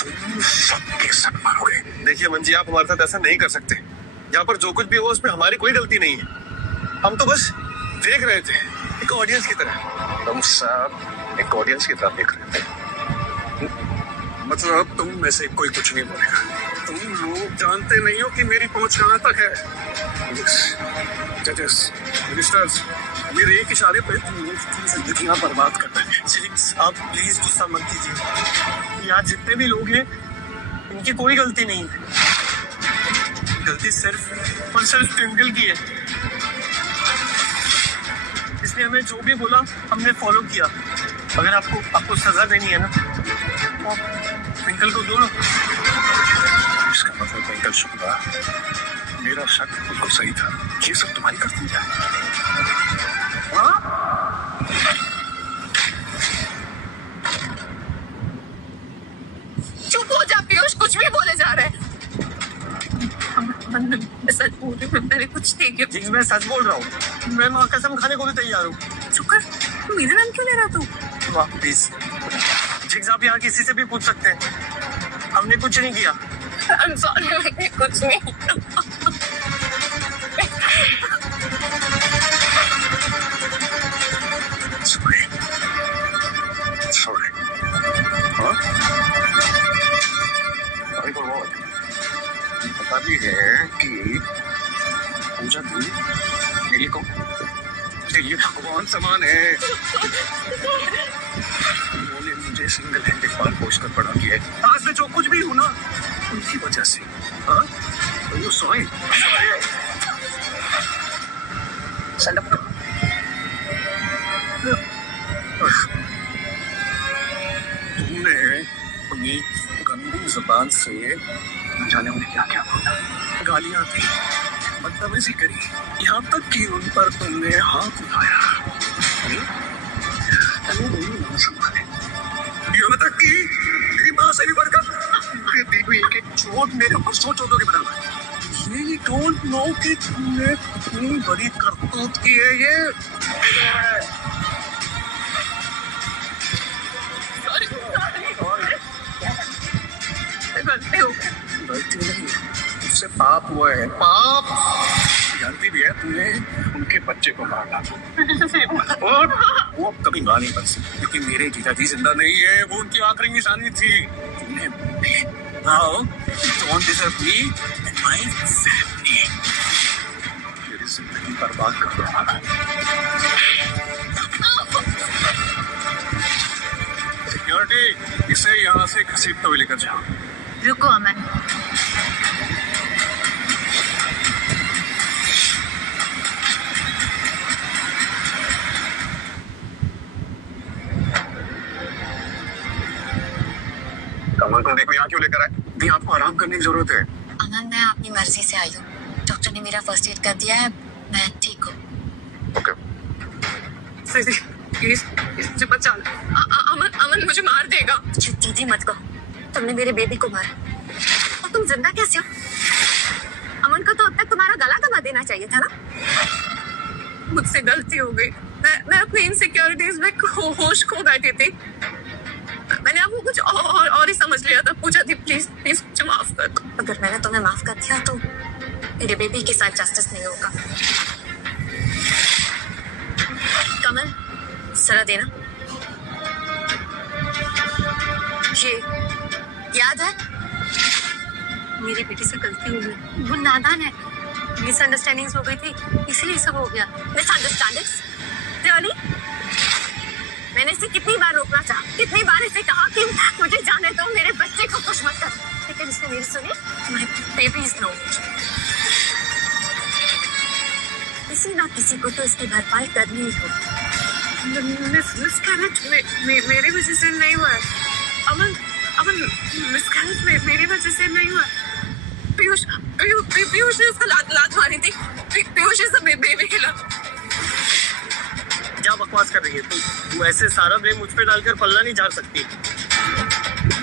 तुम सबके सब मरोगे। देखिए अमन जी, आप हमारे साथ ऐसा नहीं कर सकते। यहाँ पर जो कुछ भी हुआ उसमें हमारी कोई गलती नहीं है। हम तो बस देख रहे थे एक ऑडियंस की तरह। तुम सब एक ऑडियंस की तरह देख रहे थे। मतलब तुम में से कोई कुछ नहीं बोलेगा। तुम लोग जानते नहीं हो कि मेरी पहुंच कहां तक है। जजेस, मिनिस्टर्स, मेरे एक इशारे पे तुम लोग की जिंदगियां बर्बाद कर रहे हैं। चिलिंग्स, आप प्लीज गुस्सा मत कीजिए। यहाँ जितने भी लोग हैं इनकी कोई गलती नहीं है। गलती सिर्फ और सिर्फ ट्विंकल की है। इसने हमें जो भी बोला हमने फॉलो किया। अगर आपको सजा देनी है ना तो ट्विंकल को दो ना। इसका मतलब ट्विंकल शुक्ला, मेरा शक बिल्कुल सही था। ये सब तुम्हारी करतूत है। हाँ? चुप हो जा पीयूष, कुछ भी बोले जा रहे हैं। मैं सच बोल रही हूँ, मैंने कुछ नहीं किया। जिंक्स, मैं सच बोल रहा हूँ। मैं माँ कसम खाने को भी तैयार हूँ। चुप कर, तू मेरा नाम क्यों ले रहा तू? वाह प्लीज। जिंक्स, आप यहाँ किसी से भी पूछ सकते हैं। हमने कुछ नहीं किया। I'm sorry, मैंने कुछ नहीं किया। Sorry. हाँ? Sorry for what? पता भी है कि पूजा दी मेरी को ये भगवान समान है। उन्होंने मुझे सिंगल हैंडेड पाल पोष कर बड़ा किया है। आज मैं जो कुछ भी हूं ना उनकी वजह से। हाँ? तो you saw it. Shut up. तुमने अपनी गंदी जुबान से न जाने उन्हें क्या क्या बोला, गालियां दी, बदतमीजी करी, यहाँ तक कि उन पर तुमने हाथ उठाया। यहाँ तक कि मेरी माँ से भी बढ़कर दी हुई एक चोट मेरे ऊपर 100 चोटों के बराबर है। You don't know कि तुमने कितनी बड़ी करतूत की है ये। गलती हो गई। गलती नहीं, उससे पाप हुआ है। पाप जानती भी है, तुमने उनके बच्चे को मार डाला और वो अब कभी मां नहीं बन सकती क्योंकि मेरे जीजाजी जिंदा नहीं है। वो उनकी आखिरी निशानी थी। Now, you don't deserve me and my family. मेरी जिंदगी बर्बाद कर रहा है। सिक्योरिटी, इसे यहाँ से घसीटते हुए लेकर जाओ। रुको अमन, कमल को देखो यहाँ क्यों लेकर आए? भी आपको आराम करने की जरूरत है। अमन मैं अपनी मर्जी से आई हूँ। डॉक्टर ने मेरा फर्स्ट एड कर दिया है, मैं ठीक हूँ। ओके। प्लीज मुझे बचा लो। अमन मुझे मार देगा। दीदी मत कहो, तुमने मेरे बेबी को मारा और तुम जिंदा कैसे हो? अमन को तो अब तक तुम्हारा गला दबा देना चाहिए था ना। मुझसे गलती हो गई। मैं अपनी इनसिक्योरिटीज में होश खो बैठी थी। मैंने आपको कुछ और ही समझ लिया था। पूजा दी, प्लीज प्लीज मुझे माफ कर दो। अगर मैंने तुम्हें माफ कर दिया तो मेरे बेबी के साथ जस्टिस नहीं होगा। कमल जरा देना। ये याद है? मेरी बेटी से गलती हो गई। वो नादान है, मिसअंडरस्टैंडिंग्स हो गई थी इसलिए सब हो गया। मिसअंडरस्टैंडिंग्स? रियली? मैंने इसे कितनी बार रोकना चाहा, कितनी बार इसे कहा कि मुझे जाने दो, मेरे बच्चे को कुछ मत कर, लेकिन इसने मेरी सुनी। My baby is no. किसी ना किसी को तो इसकी भरपाई करनी ही होगी। मिसकैरेज मेरी वजह से नहीं हुआ है। अमन मिसकैरेज मेरी वजह से नहीं हुआ। पीयूष ने उसको लात मारी थी। Piyush is baby killer. क्या बकवास कर रही है तू ऐसे सारा ब्लेम मुझ पे डालकर पल्ला नहीं झाड़ सकती।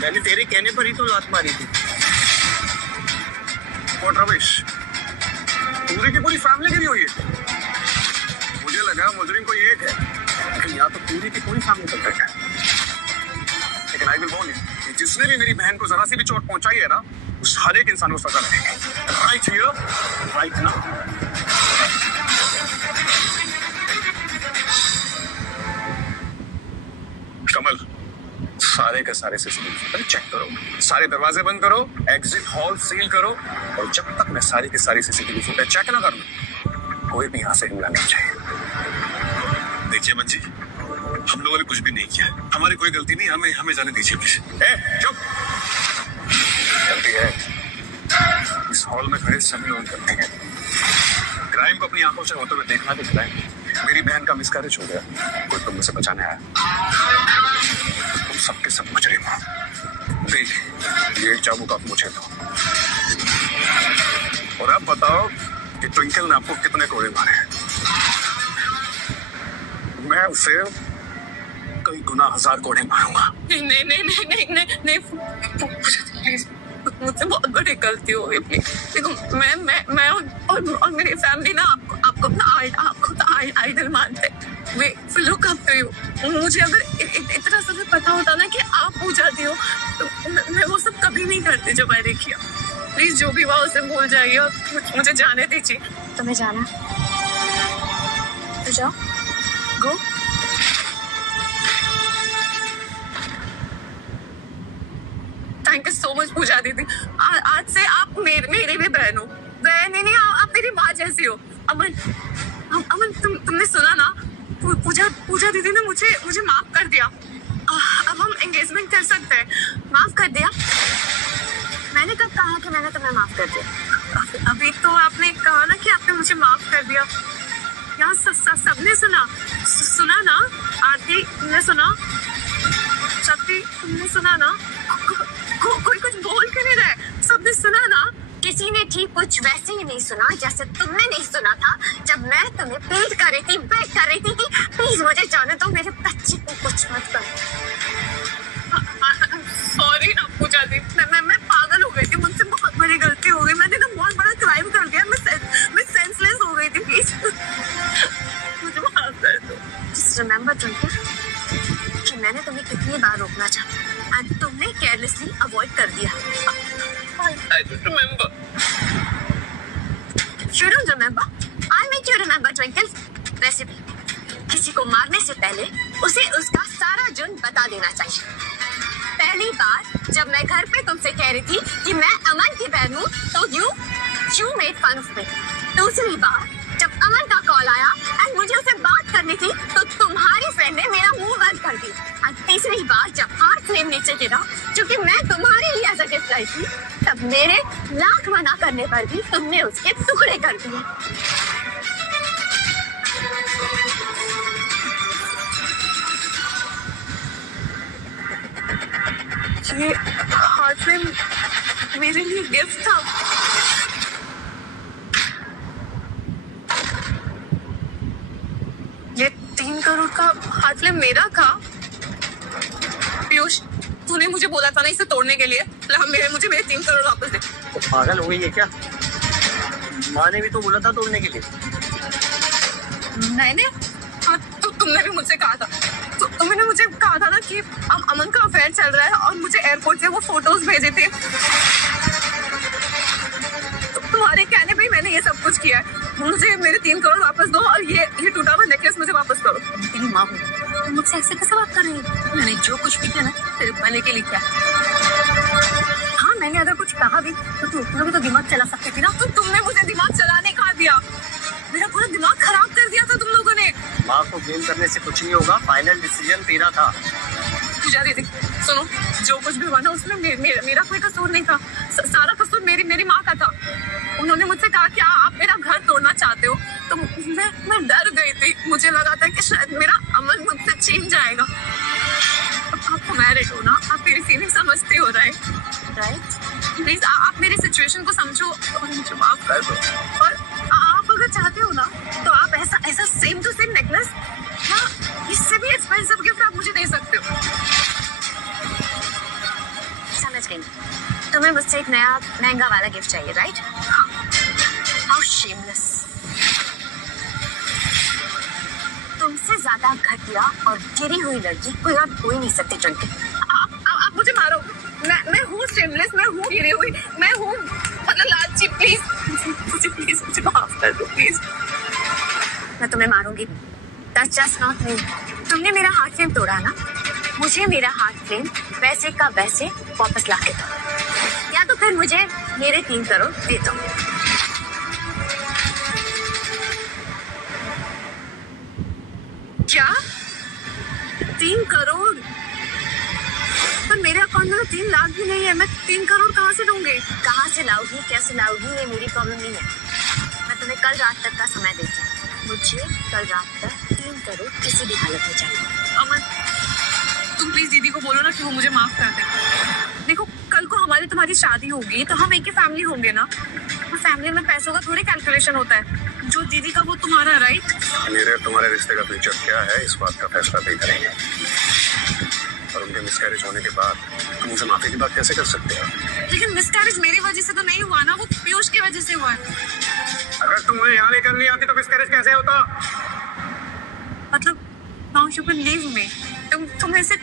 मैंने तेरे कहने पर ही तो लात मारी थी। और रमेश, पूरी की पूरी फैमिली गिरी हुई है। मुझे लगा मुजरिम कोई एक है, लेकिन यहाँ तो पूरी की पूरी फैमिली तक है। लेकिन आई विल वॉर्न यू कि जिसने भी मेरी बहन को जरा सी भी चोट पहुंचाई है ना, उस हर एक इंसान को सजा लगेगी। Right here, right now. सारे के सारे सीसीटीवी फुटेज चेक करो, सारे दरवाजे बंद करो, एग्जिट हॉल सील करो, और जब तक मैं सारी की सारी सीसीटीवी फुटेज चेक ना कर लूं, कोई भी यहाँ से हिलना नहीं चाहिए। देखिए अमन जी, हम लोगों ने कुछ भी नहीं किया, हमारी कोई गलती नहीं, हमें जाने दीजिए प्लीज। चुप। गलती है इस हॉल में खड़े सभी लोग करते हैं। क्राइम को अपनी आंखों से होते हुए देखना भी क्राइम। मेरी बहन का मिसकैरेज हो गया, कोई तुम मुझसे बचाने आया, तुम सबके सब मुजरिम हो। ये चाबुक आप मुझे दो, और अब बताओ कि ट्विंकल ने आपको कितने कोड़े मारे हैं। मैं उसे कई गुना 1000 कोड़े मारूंगा। नहीं प्लीज, मुझसे बहुत बड़ी गलती हो गई प्लीज। देखो मैं और मेरी फैमिली ना आपको अपना आइडल मानते, वे लुक अप टू यू। मुझे अगर इतना सब पता होता ना कि आप हो जाती हो, तो मैं वो सब कभी नहीं करती जो मैंने किया। प्लीज जो भी हुआ उसे भूल जाइए और मुझे जाने दीजिए। तुम्हें जाना तो जाओ, गो। थैंक यू सो मच पूजा दीदी। आज से आप मेरी भी बहन हो। बहन नहीं, आप मेरी माँ जैसी हो। अमन तुमने सुना ना, पूजा दीदी ने मुझे माफ कर दिया। अब हम एंगेजमेंट कर सकते हैं। माफ कर दिया? मैंने कब कहा कि मैंने तुम्हें माफ कर दिया? अभी तो आपने कहा ना कि आपने मुझे माफ कर दिया। यहाँ सबने सुना ना? आरती तुमने सुना? शक्ति तुमने सुना ना? कोई कुछ बोल के नहीं रहे, सबने सुना ना? किसी ने ठीक कुछ वैसे ही नहीं सुना जैसे तुमने नहीं सुना था जब मैं तुम्हें बेग कर रही थी कि प्लीज मुझे जाने दो, मेरे बच्चे को कुछ मत करो। सॉरी ना पूजा दी, मैं पागल हो गई थी, मुझसे बहुत बड़ी गलती हो गई। मैंने ना बहुत बड़ा क्राइम कर दिया। मैं सेंसलेस हो गई थी। प्लीज मुझे माफ कर दो। जस्ट रिमेंबर ट्विंकल कि मैंने तुम्हें कितनी बार रोकना चाहा और तुमने केयरलेसली अवॉइड कर दिया। I don't remember. You don't remember? I'll make you remember, Twinkle. वैसे भी किसी को मारने से पहले उसे उसका सारा जुर्म बता देना चाहिए। पहली बार जब मैं घर पे तुमसे कह रही थी कि मैं अमन की बहन हूँ, तो you made fun of me. दूसरी बार जब अमन का कॉल आया और मुझे उसे बात करनी थी, तो तुम्हारी फ्रेंड ने मेरा मुंह बंद कर दिया। और तीसरी बार जब हार्ट फ्लेम नीचे गिरा, क्योंकि मैं तुम्हारे लिए एज अ गिफ्ट लाई थी, तब मेरे लाख मना करने पर भी तुमने उसके टुकड़े कर दिए। ये हार्ट फ्लेम मेरे लिए गिफ्ट था। ये 3 करोड़ का हार्ट फ्लेम मेरा था। पीयूष, तूने मुझे बोला था ना इसे तोड़ने के लिए। मुझे मेरे 3 करोड़ वापस दे। तो पागल हो गई है क्या? माँ ने भी तो बोला था तोड़ने के लिए। मैंने? हाँ, तो तुमने भी मुझसे कहा था। तुमने मुझे कहा था ना कि अमन का अफेयर चल रहा है और मुझे एयरपोर्ट से वो फोटोज भेजे थे। तुम्हारे कहने पे ही मैंने ये सब कुछ किया है। मुझे मेरे 3 करोड़ वापस दो और ये टूटा हुआ नेकलेस मुझे वापस करो। तेरी माँ हूँ, तुम मुझसे ऐसे कैसे बात कर रही हो? मैंने जो कुछ भी किया ना तेरे भले के लिए किया। हाँ, मैंने अगर कुछ कहा भी तो तुम तो दिमाग चला सकती थी ना। तो तुमने मुझे दिमाग चलाने का दिया। मेरा पूरा दिमाग खराब कर दिया था तुम लोगों ने। माँ को ब्लेम करने से कुछ नहीं होगा, फाइनल डिसीजन तेरा था। पूजा दीदी सुनो, जो कुछ भी हुआ ना उसमें मेरा कोई कसूर नहीं था। सारा कसूर मेरी माँ का था। उन्होंने मुझसे कहा कि आप मेरा घर तोड़ना चाहते हो, तो मैं डर गई थी। मुझे लगा था कि शायद मेरा अमन मुझसे छीन जाएगा। आप मैरिड हो ना, आप मेरी फीलिंग समझते हो, राइट? प्लीज आप मेरी सिचुएशन को समझो और मुझे माफ कर दो। और आप अगर चाहते हो ना तो आप ऐसा सेम टू सेम नेकलेस या इससे भी एक्सपेंसिव गिफ्ट आप मुझे दे सकते हो। समझ गई। तुम्हें मुझसे एक नया महंगा वाला गिफ्ट चाहिए, राइट? हाँ। How shameless. तुमसे ज्यादा घटिया और गिरी हुई लड़की कोई और हो ही नहीं सकती ट्विंकल। आप मुझे मारो। मैं हूँ शेमलेस, मैं हूँ गिरी हुई, मैं हूँ मतलब लालची। प्लीज मुझे माफ कर दो प्लीज। मैं तुम्हें मारूंगी। That's just not me. तुमने मेरा हार्ट फ्लेम तोड़ा ना, मुझे मेरा हार्ट फ्रेम वैसे का वैसे वापस ला के दो, या तो फिर मुझे मेरे 3 करोड़ दे दो। क्या 3 करोड़? पर मेरे अकाउंट में तो 3 लाख भी नहीं है, मैं 3 करोड़ कहाँ से दूंगी? कहाँ से लाओगी, कैसे लाओगी, ये मेरी प्रॉब्लम नहीं है। मैं तुम्हें कल रात तक का समय देती हूँ। मुझे कल रात तक 3 करोड़ किसी भी हालत में चाहिए। अमन, तुम प्लीज दीदी को बोलो ना कि वो मुझे माफ कर दे। देखो, कल को हमारी तुम्हारी शादी होगी तो हम एक ही फैमिली होंगे ना। और फैमिली में पैसों का थोड़ी कैलकुलेशन होता है। जो दीदी का वो तुम्हारा, राइट? मेरे और तुम्हारे रिश्ते का फ्यूचर क्या है, इस बात का फैसला भी करेंगे। और उनके मिसकैरेज होने के बाद तुम उनसे माफी की बात कैसे कर सकते हो? लेकिन मिसकैरेज मेरी वजह से तो नहीं हुआ ना, वो पीयूष की वजह से हुआ है। अगर तुम मुझे यहाँ लेकर नहीं आती तो मिसकैरेज कैसे होता? मतलब now you can leave me. तुम ऐसे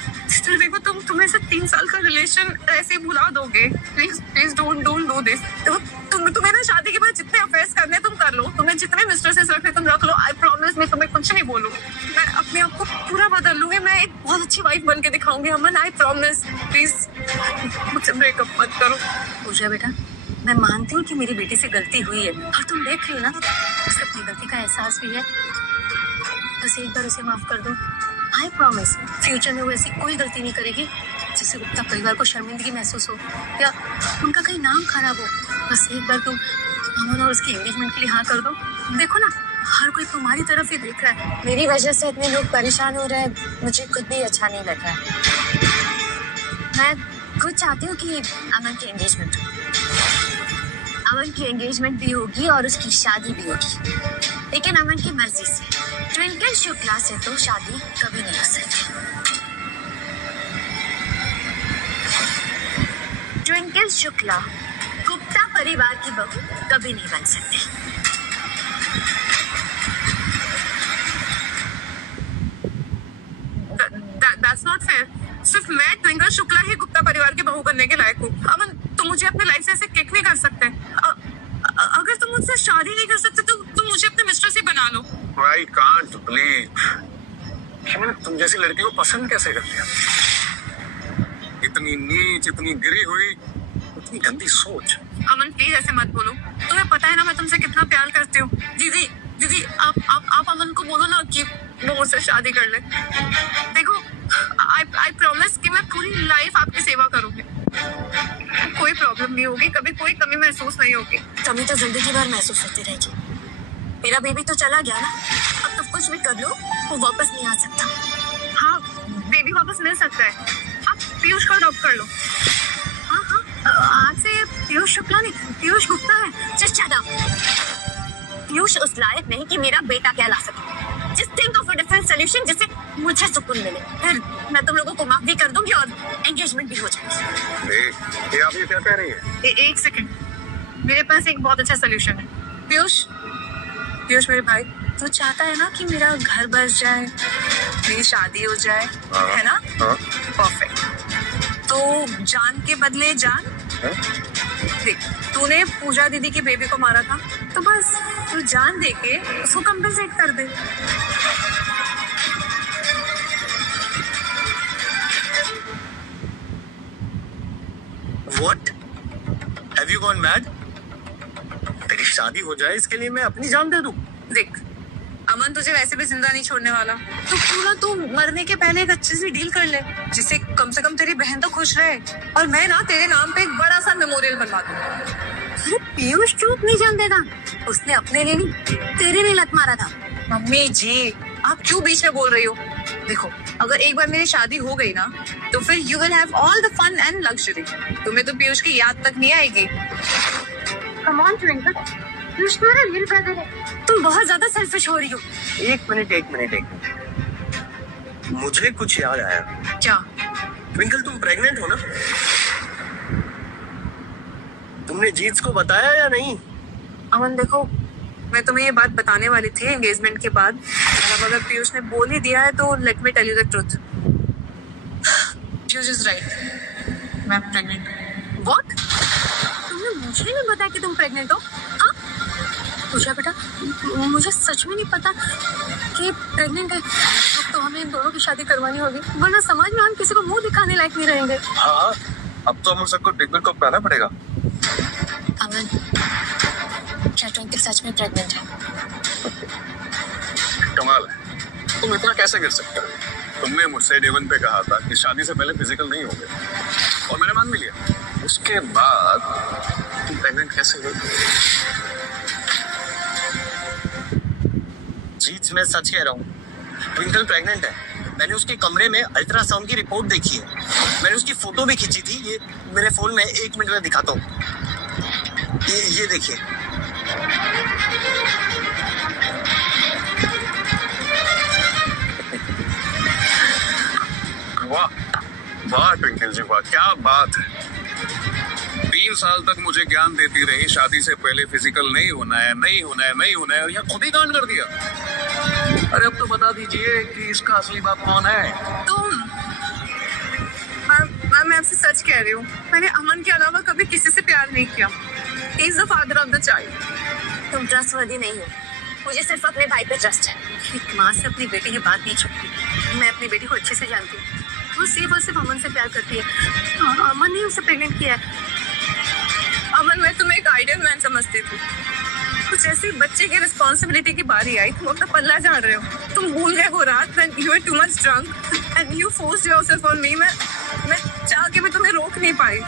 देखो, तुम ऐसे 3 साल का रिलेशन ऐसे भुला दोगे? Please don't do this. तुम्हें ना शादी के बाद जितने अफेयर्स करने तुम कर लो, तुम्हें जितने मिस्ट्रेसेस रखने तुम रख लो। आई प्रॉमिस मैं तुम्हें कुछ नहीं बोलूँ। मैं अपने आप को पूरा बदल लूंगी। मैं एक बहुत अच्छी वाइफ बन के दिखाऊंगी। अमन, आई प्रॉमिस। प्लीज मुझसे ब्रेकअप मत करो। पूजा बेटा, मैं मानती हूँ कि मेरी बेटी से गलती हुई है, और तुम देख रही हो ना, उसे अपनी गलती का एहसास भी है। बस एक बार उसे माफ कर दो। आई प्रॉमिस फ्यूचर में वो ऐसी कोई गलती नहीं करेगी जिससे गुप्ता परिवार को शर्मिंदगी महसूस हो या उनका कहीं नाम खराब हो। बस एक बार तुम अमन और उसकी एंगेजमेंट के लिए हाँ कर दो। देखो ना, हर कोई तुम्हारी तरफ ही देख रहा है। मेरी वजह से इतने लोग परेशान हो रहे हैं, मुझे खुद भी अच्छा नहीं लग रहा है। मैं खुद चाहती हूँ कि अमन की एंगेजमेंट हो। अमन की एंगेजमेंट भी होगी और उसकी शादी भी होगी, लेकिन अमन की मर्जी से। ट्विंकल शुक्ला से तो शादी कभी नहीं हो सकती। ट्विंकल शुक्ला गुप्ता परिवार की बहू कभी नहीं बन सकती। That's not fair। सिर्फ मैं ट्विंकल शुक्ला ही गुप्ता परिवार की बहू बनने के लायक हूँ। अमन, तुम मुझे अपने लाइफ से ऐसे किक नहीं कर सकते। अगर तुम मुझसे शादी नहीं कर सकते तो तुम मुझे अपने मिस्ट्रेस ही बना लो। I can't believe तुम जैसी लड़की को पसंद कैसे करते हो? इतनी नीच, इतनी गिरी हुई, इतनी गंदी सोच। अमन प्लीज ऐसे मत बोलो। तुम्हें पता है ना मैं तुमसे कितना प्यार करती हूँ। दीदी आप अमन को बोलो ना कि वो मुझसे शादी कर ले। देखो, आई प्रॉमिस कि मैं पूरी लाइफ आपकी सेवा करूंगी। कोई प्रॉब्लम नहीं होगी, कभी कोई कमी महसूस नहीं होगी। कमी तो जिंदगी भर महसूस होती रहेगी। मेरा बेबी तो चला गया ना, अब तो कुछ भी कर लो वो वापस नहीं आ सकता। हाँ, बेबी वापस मिल सकता है। आप पीयूष को अडॉप्ट कर लो। हाँ, आज से पीयूष शुक्ला नहीं, पीयूष गुप्ता है। Just shut up। पीयूष उस लायक नहीं कि मेरा बेटा कहला सके। Just think of a different solution जिससे मुझे सुकून मिले। फिर मैं तुम लोगों को माफ भी कर दूंगी और एंगेजमेंट भी हो जाएगी। ये आप ये क्या कह रही है? एक सेकंड, मेरे पास एक बहुत अच्छा सोल्यूशन है। पीयूष मेरे भाई, तू चाहता है ना कि मेरा घर बस जाए, मेरी शादी हो जाए, है ना? परफेक्ट। तो जान के बदले जान। देख, तूने पूजा दीदी की बेबी को मारा था, तो बस तू जान दे के उसको कंपेंसेट कर दे। What? Have you gone mad? तेरी शादी हो जाए इसके लिए मैं अपनी जान दे दूं? देख, अमन तुझे वैसे भी जिंदा नहीं छोड़ने वाला, तो क्यों ना तू मरने के पहले एक अच्छी सी डील कर ले, जिससे कम से कम तेरी बहन तो खुश रहे और मैं ना तेरे नाम पे एक बड़ा सा मेमोरियल बनवा दूं। अरे पीयूष चुप नहीं जान देगा। उसने अपने लिए नहीं, तेरे लिए लत मारा था। मम्मी जी, आप क्यों बीच में बोल रही हो? देखो, अगर एक बार मेरी शादी हो गई ना, तो फिर you will have all the fun and luxury. तुम्हें तो पीयूष की याद तक नहीं आएगी। Come on, Twinkle। पीयूष मेरा रियल ब्रदर है। तुम बहुत ज्यादा सेल्फिश हो रही हो। एक मिनट। मुझे कुछ याद आया। क्या? ट्विंकल, तुम प्रेग्नेंट हो ना? तुमने जीत को बताया या नहीं? अमन देखो, मैं तुम्हें ये बात बताने वाली थी एंगेजमेंट के बाद। अब अगर पीयूष ने बोल ही दिया है तो let me tell you the truth. Piyush is right, मैं प्रेग्नेंट हूँ। व्हाट? तुमने मुझे नहीं बताया कि तुम प्रेग्नेंट हो? हाँ पूजा बेटा, मुझे सच में नहीं पता कि प्रेग्नेंट है। अब तो हमें इन दोनों की शादी करवानी होगी, वरना समाज में हम किसी को मुंह दिखाने लायक नहीं रहेंगे। हाँ, अब तो हम सबको ट्रीटमेंट को अपनाना पड़ेगा। अमन, क्या ट्विंकल सच में प्रेग्नेंट है? कमाल है, तुम इतना कैसे गिर सकते हो? तुमने मुझसे डे 1 पे कहा था कि शादी से पहले फिजिकल नहीं होंगे, और मैंने मान भी लिया। उसके बाद तुम प्रेग्नेंट कैसे हुई? जीत, मैं सच कह रहा हूँ, ट्विंकल प्रेग्नेंट है। मैंने उसके कमरे में अल्ट्रासाउंड की रिपोर्ट देखी है, मैंने उसकी फोटो भी खींची थी। ये मेरे फोन में 1 मिनट में दिखाता हूँ। ये देखिए। वाह वाह ट्विंकल जी, वाह, क्या बात है। 3 साल तक मुझे ज्ञान देती रही शादी से पहले फिजिकल नहीं होना है, नहीं होना है, नहीं होना है, और यहाँ खुद ही कांड कर दिया। अरे अब तो बता दीजिए कि इसका असली बाप कौन है? तुम। मैम, मैं आपसे सच कह रही हूँ, मैंने अमन के अलावा कभी किसी से प्यार नहीं किया। He is the father of the child. तुम ट्रस्टवर्दी नहीं हो, मुझे सिर्फ अपने भाई पे ट्रस्ट है। एक माँ से अपनी बेटी की बात नहीं छुपती। मैं अपनी बेटी को अच्छे से जानती हूँ, वो सिर्फ अमन से प्यार करती है। अमन ने उसे प्रेग्नेंट किया है। अमन, मैं तुम्हें एक आइडियल मैन समझती थी। कुछ ऐसी बच्चे की रिस्पॉन्सिबिलिटी की बारी आई, तुम अपना पल्ला झाड़ रहे हो। तुम भूल गए वो रात when you were too much drunk and you forced yourself on me। मैं चाह के भी तुम्हें रोक नहीं पाई।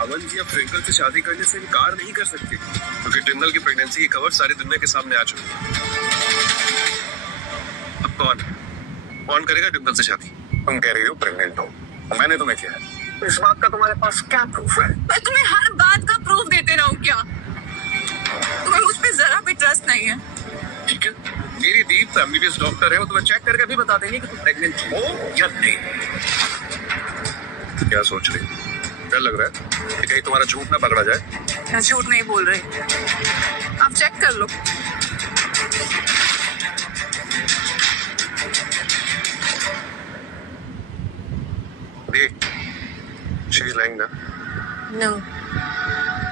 अमन जी अब ट्विंकल से शादी करने से इनकार नहीं कर सकती, क्योंकि ट्विंकल की प्रेगनेंसी की खबर सारी दुनिया के सामने आ चुकी है। अब कौन करेगा ट्विंकल से शादी? तुम कह रही हो प्रेग्नेंट हो, मैंने तुम्हें किया है, तो इस बात का तुम्हारे पास क्या प्रूफ है? मैं तुम्हें हर बात का प्रूफ देते रहूं क्या? तुम्हें मुझ पे जरा भी ट्रस्ट नहीं है। ठीक है, मेरी दीप एमबीबीएस डॉक्टर है, वो तुम्हें चेक करके भी बता देंगे कि तुम प्रेग्नेंट हो या नहीं। क्या सोच रही? डर लग रहा है कि कहीं तुम्हारा झूठ ना पकड़ा जाए। मैं झूठ नहीं बोल रही, आप चेक कर लो। देख, she's lying ना? No,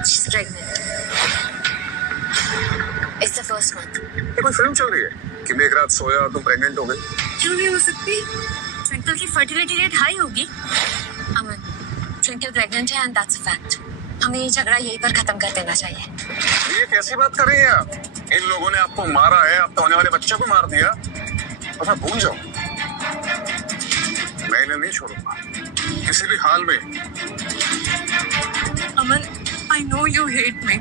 she's pregnant. It's the first month. ये कोई फिल्म चल रही है कि मैं एक रात सोया और तुम प्रेग्नेंट हो गई? क्यों नहीं हो सकती? ट्विंकल की फर्टिलिटी रेट हाई होगी। अमन, ट्विंकल प्रेग्नेंट है एंड दैट्स अ फैक्ट। हमें ये झगड़ा यहीं पर खत्म कर देना चाहिए। ये कैसी बात कर रही हैं आप? इन लोगों ने आपको मारा है, अब तो होने वाले बच्चे को मार दिया, तो मैं भूल जाऊं। मैं इन्हें नहीं छोड़ूंगा किसी भी हाल में। अमन, I know you hate me,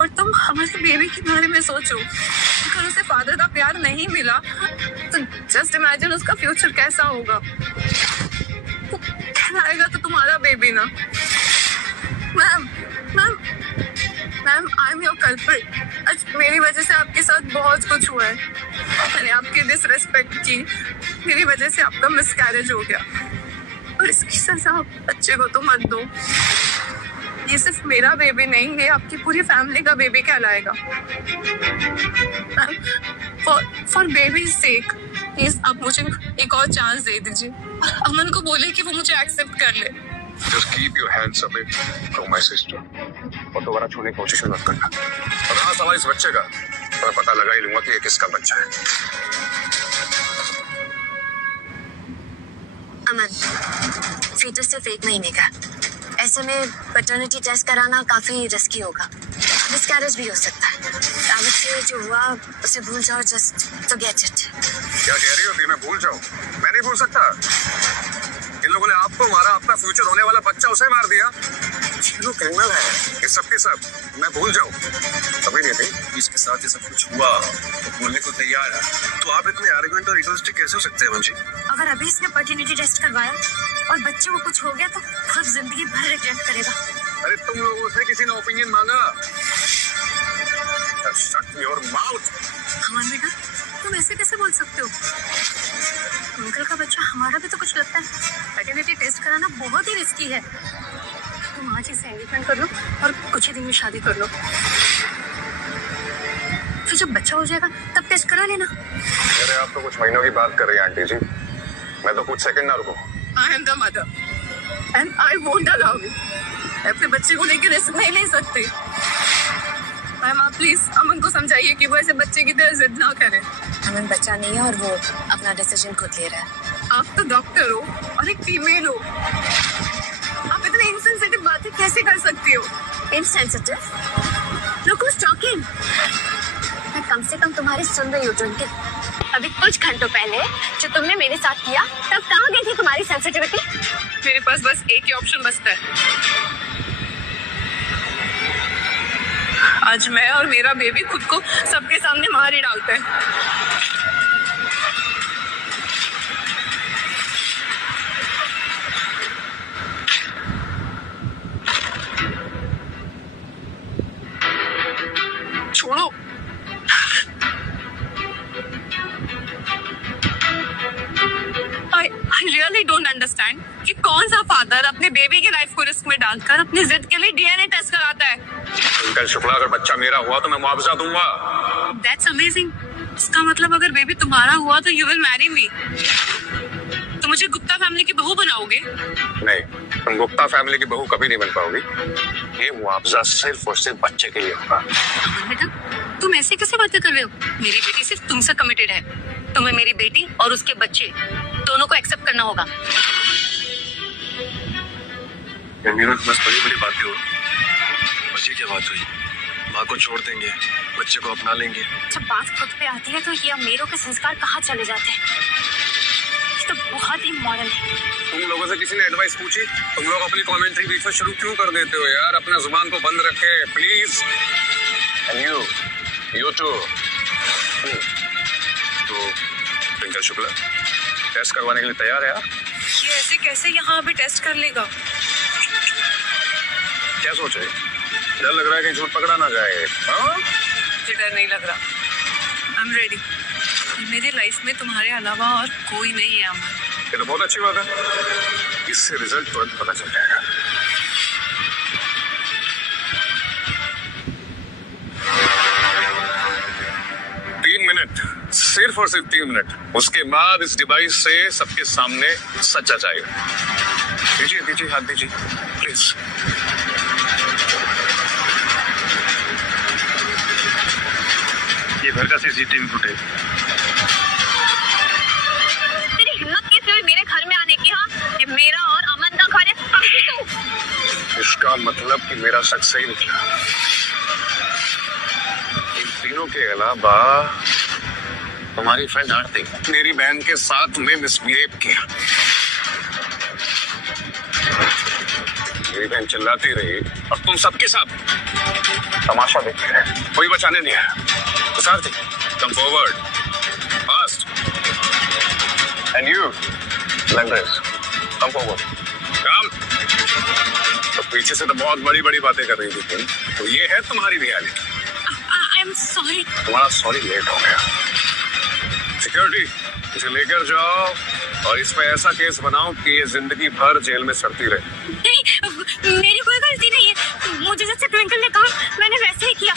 और तुम हमारे बेबी के बारे में सोचो। अगर उसे फादर का प्यार नहीं मिला तो जस्ट इमेजिन उसका फ्यूचर कैसा होगा। वो कहलाएगा तो तुम्हारा बेबी ना। Ma'am, I am your culprit. आज मेरी वजह से आपके साथ बहुत कुछ हुआ है। मैंने आपकी डिसरेस्पेक्ट की, मेरी वजह से आपका मिसकैरेज हो गया, और इसकी सजा बच्चे को तो मत दो। ये सिर्फ मेरा बेबी नहीं, ये आपकी पूरी फैमिली का बेबी कहलाएगा। फॉर बेबी सेक प्लीज आप मुझे एक और चांस दे दीजिए, और अमन को बोले कि वो मुझे एक्सेप्ट कर ले। Just keep your hands away from my sister, और दोबारा छूने की कोशिश मत करना। और हाँ, सवाल इस बच्चे का तो मैं पता लगा ही लूंगा कि ये किसका बच्चा है। अमन, फीटस सिर्फ 1 महीने का, ऐसे में पैटर्निटी टेस्ट कराना काफी रिस्की होगा। मिसकैरेज भी हो सकता है। अमित से जो हुआ उसे भूल जाओ, जस्ट फॉरगेट इट। क्या कह रही हो दी? मैं भूल जाऊं? मैं नहीं भूल सकता। इन लोगों ने आपको मारा, अपना फ्यूचर होने वाला बच्चा उसे मार दिया। ये क्रिमिनल है, ये सब के सब। मैं भूल जाऊं? कभी नहीं थी। इसके साथ ये सब कुछ हुआ तो बोलने को तैयार है, तो आप इतने एरोगेंट और इगोइस्टिक कैसे हो सकते हैं अमन जी? अगर अभी इसने पैटर्निटी टेस्ट करवाया और बच्चे को कुछ हो गया तो खुद जिंदगी भर रिग्रेट करेगा। अरे तुम लोगों से किसी ने ओपिनियन मांगा? Shut your mouth! अमन बेटा, तुम ऐसे कैसे बोल सकते हो? अंकल का बच्चा हमारा भी तो कुछ लगता है। पैटर्निटी टेस्ट कराना बहुत ही रिस्की है। तुम आज इसे एंगेजमेंट कर लो और कुछ ही दिन में शादी कर लो। फिर जब बच्चा हो जाएगा तब टेस्ट करा लेना। अरे आप तो कुछ महीनों की बात कर रही हैं आंटी जी, मैं तो कुछ सेकंड ना रुको। I am the mother and I won't allow it। मैं अपने बच्चे को लेकर रिस्क नहीं ले सकती। माँ प्लीज अमन को समझाइए कि वो ऐसे बच्चे की तरह जिद ना करे। अमन बच्चा नहीं है और वो अपना डिसीजन खुद ले रहा है। आप तो डॉक्टर हो और एक फीमेल हो, आप इतने इनसेंसिटिव बातें कैसे कर सकती हो? इनसेंसिटिव? Look who's talking. मैं कम से कम तुम्हारी सुन रही हूँ ट्विंकल। अभी कुछ घंटों पहले जो तुमने मेरे साथ किया तब कहाँ गई थी तुम्हारी सेंसिटिविटी? मेरे पास बस एक ही ऑप्शन बचता है, आज मैं और मेरा बेबी खुद को सबके सामने मार ही डालते हैं। छोड़ो। I really don't understand कि कौन सा फादर अपने बेबी की लाइफ को रिस्क में डालकर अपनी जिद के लिए डीएनए टेस्ट कराता है। ट्विंकल शुक्ला, अगर बच्चा मेरा हुआ तो मैं मुआवजा दूंगा। That's amazing. इसका मतलब अगर बेबी तुम्हारा हुआ तो you will marry me. तो मुझे गुप्ता फैमिली की बहू बनाओगे? नहीं, तुम गुप्ता फैमिली की बहू कभी नहीं बन पाओगी। ये मुआवजा सिर्फ और सिर्फ बच्चे के लिए होगा। अमन बेटा, तुम ऐसे कैसे बातें कर रहे हो? मेरी बेटी सिर्फ तुमसे कमिटेड है। तुम्हें मेरी बेटी और उसके बच्चे दोनों को एक्सेप्ट करना होगा। बस बड़ी बड़ी बातें हो, बस ये क्या बात हुई? माँ को छोड़ देंगे, बच्चे को अपना लेंगे। जब बात खुद पे आती है तो ये अमीरों के संस्कार कहाँ चले जाते हैं? ये तो बहुत ही मॉडर्न है। तुम लोगों से किसी ने एडवाइस पूछी? तुम लोग अपनी कमेंट्री बीच में शुरू क्यों कर देते हो यार? अपना जुबान को बंद रखे प्लीज। And you too. तो ट्विंकल शुक्ला टेस्ट करवाने के लिए तैयार है यार? ये ऐसे कैसे यहाँ अभी टेस्ट कर लेगा? क्या सोचे? डर लग रहा है कि झूठ पकड़ा ना जाए? हाँ? मुझे डर नहीं लग रहा। I am ready. मेरी लाइफ में तुम्हारे अलावा और कोई नहीं है अमन। ये तो बहुत अच्छी बात है, इससे रिजल्ट तुरंत पता चल जाएगा। सिर्फ और सिर्फ 3 मिनट, उसके बाद इस डिवाइस से सबके सामने सच आ जाएगा। दीजिए दीजिए, हाथ दीजिए प्लीज। ये घर का सीसीटीवी फुटेज। तेरी हिम्मत कैसे हुई मेरे घर में आने की? हाँ, ये मेरा और अमन का घर है। इसका मतलब कि मेरा शक सही निकला। इन तीनों के अलावा हमारी फ्रेंड आरती मेरी बहन के साथ में मिसबिहेव किया। मेरी बहन चिल्लाती रही और तुम सबके साथ तमाशा देखते रहे, कोई बचाने नहीं आया। Aarti, come forward fast. And you language, come forward. Come. तो पीछे से तो बहुत बड़ी बड़ी बातें कर रही थी तुम, तो ये है तुम्हारी रियलिटी। I am sorry. तुम्हारा सॉरी लेट हो गया। सिक्योरिटी, इसे लेकर जाओ और इस पे ऐसा केस बनाओ कि ये जिंदगी भर जेल में सड़ती रहे। नहीं, मेरी कोई गलती नहीं है। मुझे जैसे ट्विंकल ने कहा मैंने वैसे ही किया।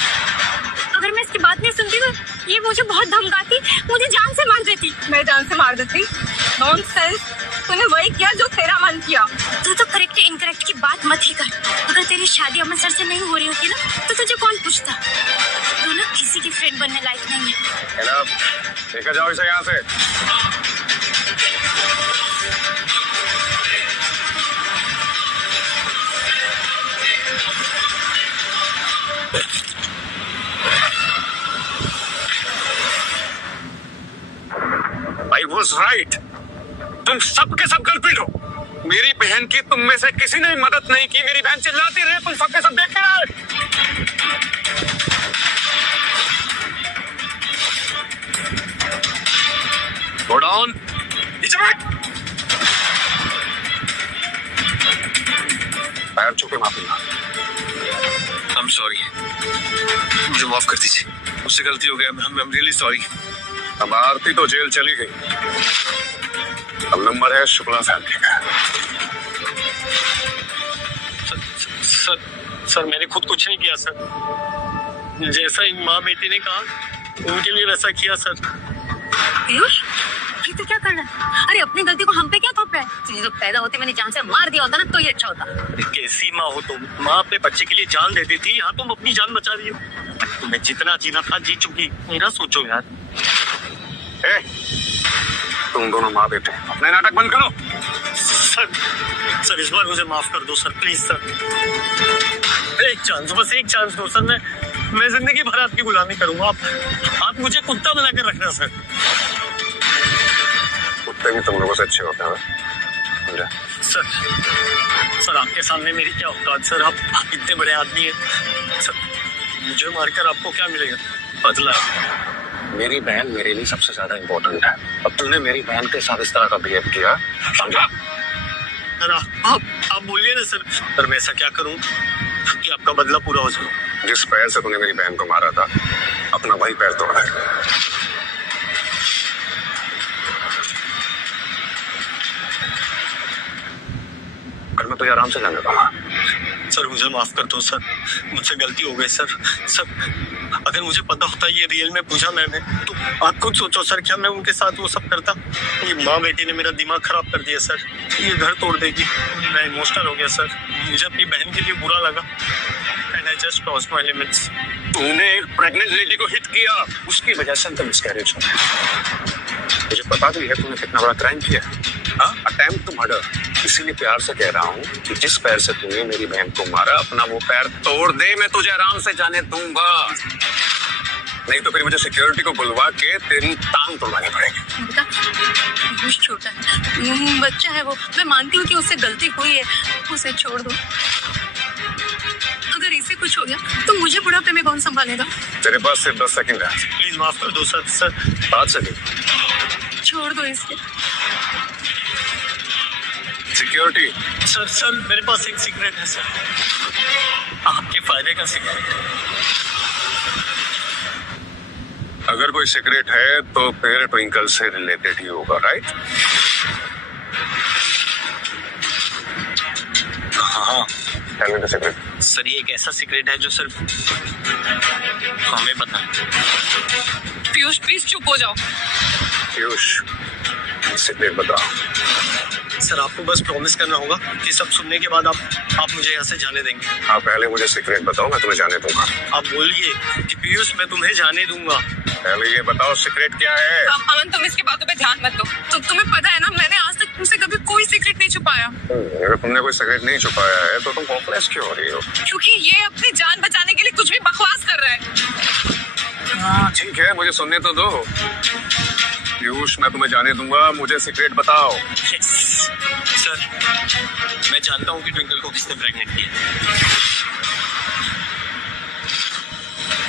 अगर मैं इसकी बात नहीं सुनती तो ये मुझे बहुत धमकाती, मुझे जान से मार देती। मैं जान से मार देती? नॉनसेंस, तूने वही किया जो तेरा मन किया। तू तो करेक्ट इनकरेक्ट की बात मत ही कर। अगर तेरी शादी अमन सर से नहीं हो रही होती ना तो तुझे कौन पूछता? तू ना किसी की फ्रेंड बनने लायक नहीं है। लेकर जाओ इसे यहाँ से। I was right. तुम सब के सब कल्प्रिट हो। मेरी बहन की तुम में से किसी ने मदद नहीं की। मेरी बहन चिल्लाती रही, तुम सबके सब देख रहे। Go down. नीचे बैठ। पैर छू के माफी मांग। I'm sorry. मुझे माफ कर दीजिए, मुझसे गलती हो गया। I'm really sorry. अब आरती तो जेल चली गई, अब नंबर है शुक्ला फैमिली का। सर मैंने खुद कुछ नहीं किया सर, जैसा ही माँ बेटी ने कहा उनके लिए वैसा किया सर। पीयूष, ये तो क्या कर रहा है? अरे अपनी गलती को हम पे क्या थोप रहा है? तुझे तो पैदा होते मैंने जान से मार दिया होता ना तो ये अच्छा होता। कैसी माँ हो तुम? माँ अपने बच्चे के लिए जान दे देती, यहाँ तुम अपनी जान बचा रही हो। तुम्हें जितना जीना था जी चुकी, मेरा सोचो यार। तुम दोनों माँ बेटे अपने नाटक बंद करो। सर इस बार मुझे माफ कर दो सर, प्लीज सर। एक चांस, बस एक चांस दो सर। मैं जिंदगी भर आपकी गुलामी करूंगा। आप मुझे कुत्ता बनाकर रखना सर। कुत्ते भी तुम लोगों से अच्छे होते हैं। सर आपके सामने मेरी क्या औकात सर? आप इतने बड़े आदमी हैं सर, मुझे मारकर आपको क्या मिलेगा? बदला। मेरी बहन मेरे लिए सबसे ज्यादा इम्पोर्टेंट है। अब तुमने मेरी बहन के साथ इस तरह का बिहेव किया, समझा? सर आप बोलिए ना सर। सर मैं ऐसा क्या करूं कि आपका बदला पूरा हो जाए? जिस पैर से तूने मेरी बहन को मारा था, अपना वही पैर तोड़ा है। कल मैं तुझे आराम से जाने दूंगा। सर मुझे माफ कर दो सर, मुझसे गलती हो गई सर। अगर मुझे पता होता ये रियल में पूजा मैम है तो आप खुद सोचो सर, क्या मैं उनके साथ वो सब करता? ये माँ बेटी ने मेरा दिमाग खराब कर दिया सर, ये घर तोड़ देगी। मैं इमोशनल हो गया सर, मुझे अपनी बहन के लिए बुरा लगा and I just crossed my limits. तूने एक प्रेग्नेंट लेडी को हिट किया, उसकी वजह से उनका मिसकैरेज हुआ। मुझे पता भी है तूने कितना बड़ा क्राइम किया, अटेम्प्ट टू मर्डर। इसीलिए प्यार से कह रहा हूँ कि जिस पैर से तूने मेरी बहन को मारा, अपना वो पैर तोड़ दे, मैं तुझे आराम से जाने दूंगा। नहीं तो फिर मुझे सिक्योरिटी को बुलवा के तेरी टांग तोड़वानी पड़ेगी। बेटा कुछ छोटा है, बच्चा है वो, मैं मानती हूँ कि उससे गलती हुई है, उसे छोड़ दो। अगर इसे कुछ हो गया तो मुझे बुढ़ापे में कौन संभालेगा? तेरे पास सिर्फ 10 सेकंड है। प्लीज माफ कर दो सर। Sir 5 second. छोड़ दो इसे। सिक्योरिटी। सर मेरे पास एक सीक्रेट है सर, आपके फायदे का सीक्रेट। अगर कोई सीक्रेट है तो फिर ट्विंकल से रिलेटेड ही होगा, राइट? हाँ tell me the secret. Sir ये एक ऐसा सीक्रेट है जो सिर्फ हमें पता है। पीयूष प्लीज चुप हो जाओ। पीयूष सीक्रेट बताओ। सर आपको बस प्रॉमिस करना होगा कि सब सुनने के बाद आप मुझे यहाँ से जाने देंगे। हाँ पहले मुझे सीक्रेट बताओ, मैं तुम्हें जाने दूंगा। आप बोलिए कि पीयूष मैं तुम्हें जाने दूंगा। पहले ये बताओ सीक्रेट क्या है? अमन तुम इसकी बातों पे ध्यान मत दो। तो तुम्हें पता है ना, मैंने आज तक तुमसे कभी कोई सीक्रेट नहीं छुपाया। अगर तुमने कोई सीक्रेट नहीं छुपाया है तो तुम होपलेस क्यों हो रही हो? क्योंकि ये अपनी जान बचाने के लिए कुछ भी बकवास कर रहा है। हाँ ठीक है, मुझे सुनने तो दो। पीयूष मैं तुम्हें जाने दूंगा, मुझे सीक्रेट बताओ। सर मैं जानता हूँ कि ट्विंकल को किसने प्रेग्नेंट किया।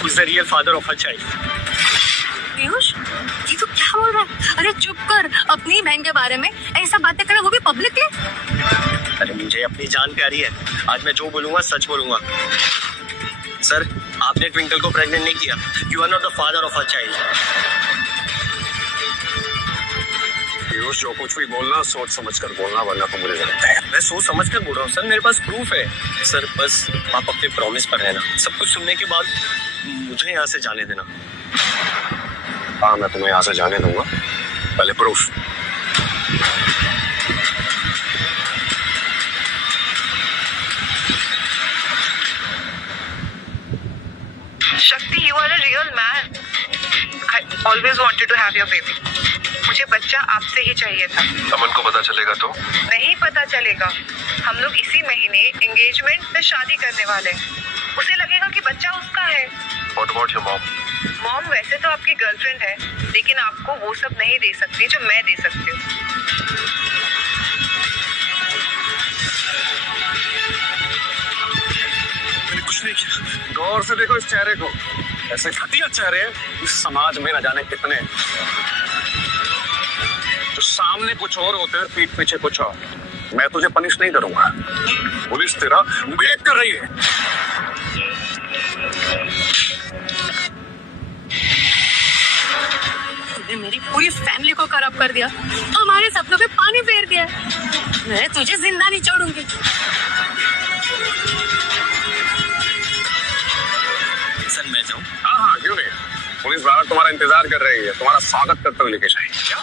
Who is the real father of her child? Piyush ये तो क्या बोल रहा है? अरे चुप कर, अपनी बहन के बारे में ऐसा बातें करे, वो भी पब्लिकली। अरे मुझे अपनी जान प्यारी है, आज मैं जो बोलूंगा सच बोलूंगा। सर आपने ट्विंकल को प्रेग्नेंट नहीं किया। You are not the father of her child. Piyush जो कुछ भी बोलना सोच समझ कर बोलना, वरना तो मुझे जानता है। मैं सोच समझ कर बोल रहा हूँ सर, मेरे पास प्रूफ है। सर बस आप अपने प्रॉमिस पर रहना। सब कुछ सुनने के बाद मुझे यहाँ से जाने देना। हाँ मैं तुम्हें यहाँ से जाने दूंगा, पहले प्रूफ। शक्ति, you are a real man. I always wanted to have your baby. मुझे बच्चा आपसे ही चाहिए था। अमन को पता चलेगा तो? नहीं पता चलेगा। हम लोग इसी महीने एंगेजमेंट में शादी करने वाले हैं। उसे लगेगा कि बच्चा उसका है। What about your mom? Mom वैसे तो आपकी गर्लफ्रेंड है, लेकिन आपको वो सब नहीं दे सकती जो मैं दे सकती हूँ। मैंने कुछ नहीं किया। गौर से देखो इस चेहरे को, ऐसे घटिया चेहरे इस समाज में न जाने कितने, जो सामने कुछ और होते हैं पीठ पीछे कुछ और। मैं तुझे पनिश नहीं करूंगा, पुलिस तेरा वेट कर रही है। तूने मेरी पूरी फैमिली को खराब कर दिया, हमारे सपनों पे पानी फेर दिया। मैं तुझे जिंदा नहीं छोड़ूंगी। सर मैं जाऊँ? हाँ क्यों नहीं, पुलिस बाहर तुम्हारा इंतजार कर रही है, तुम्हारा स्वागत करते हुए लेके जाएगी। क्या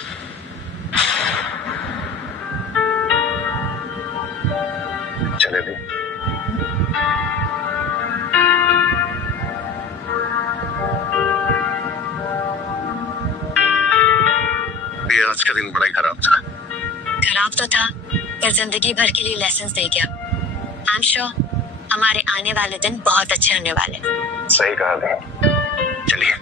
आज का दिन बड़ा ही खराब था। खराब तो था, पर जिंदगी भर के लिए लेसन दे गया। आई एम श्योर हमारे आने वाले दिन बहुत अच्छे होने वाले। सही कहा। चलिए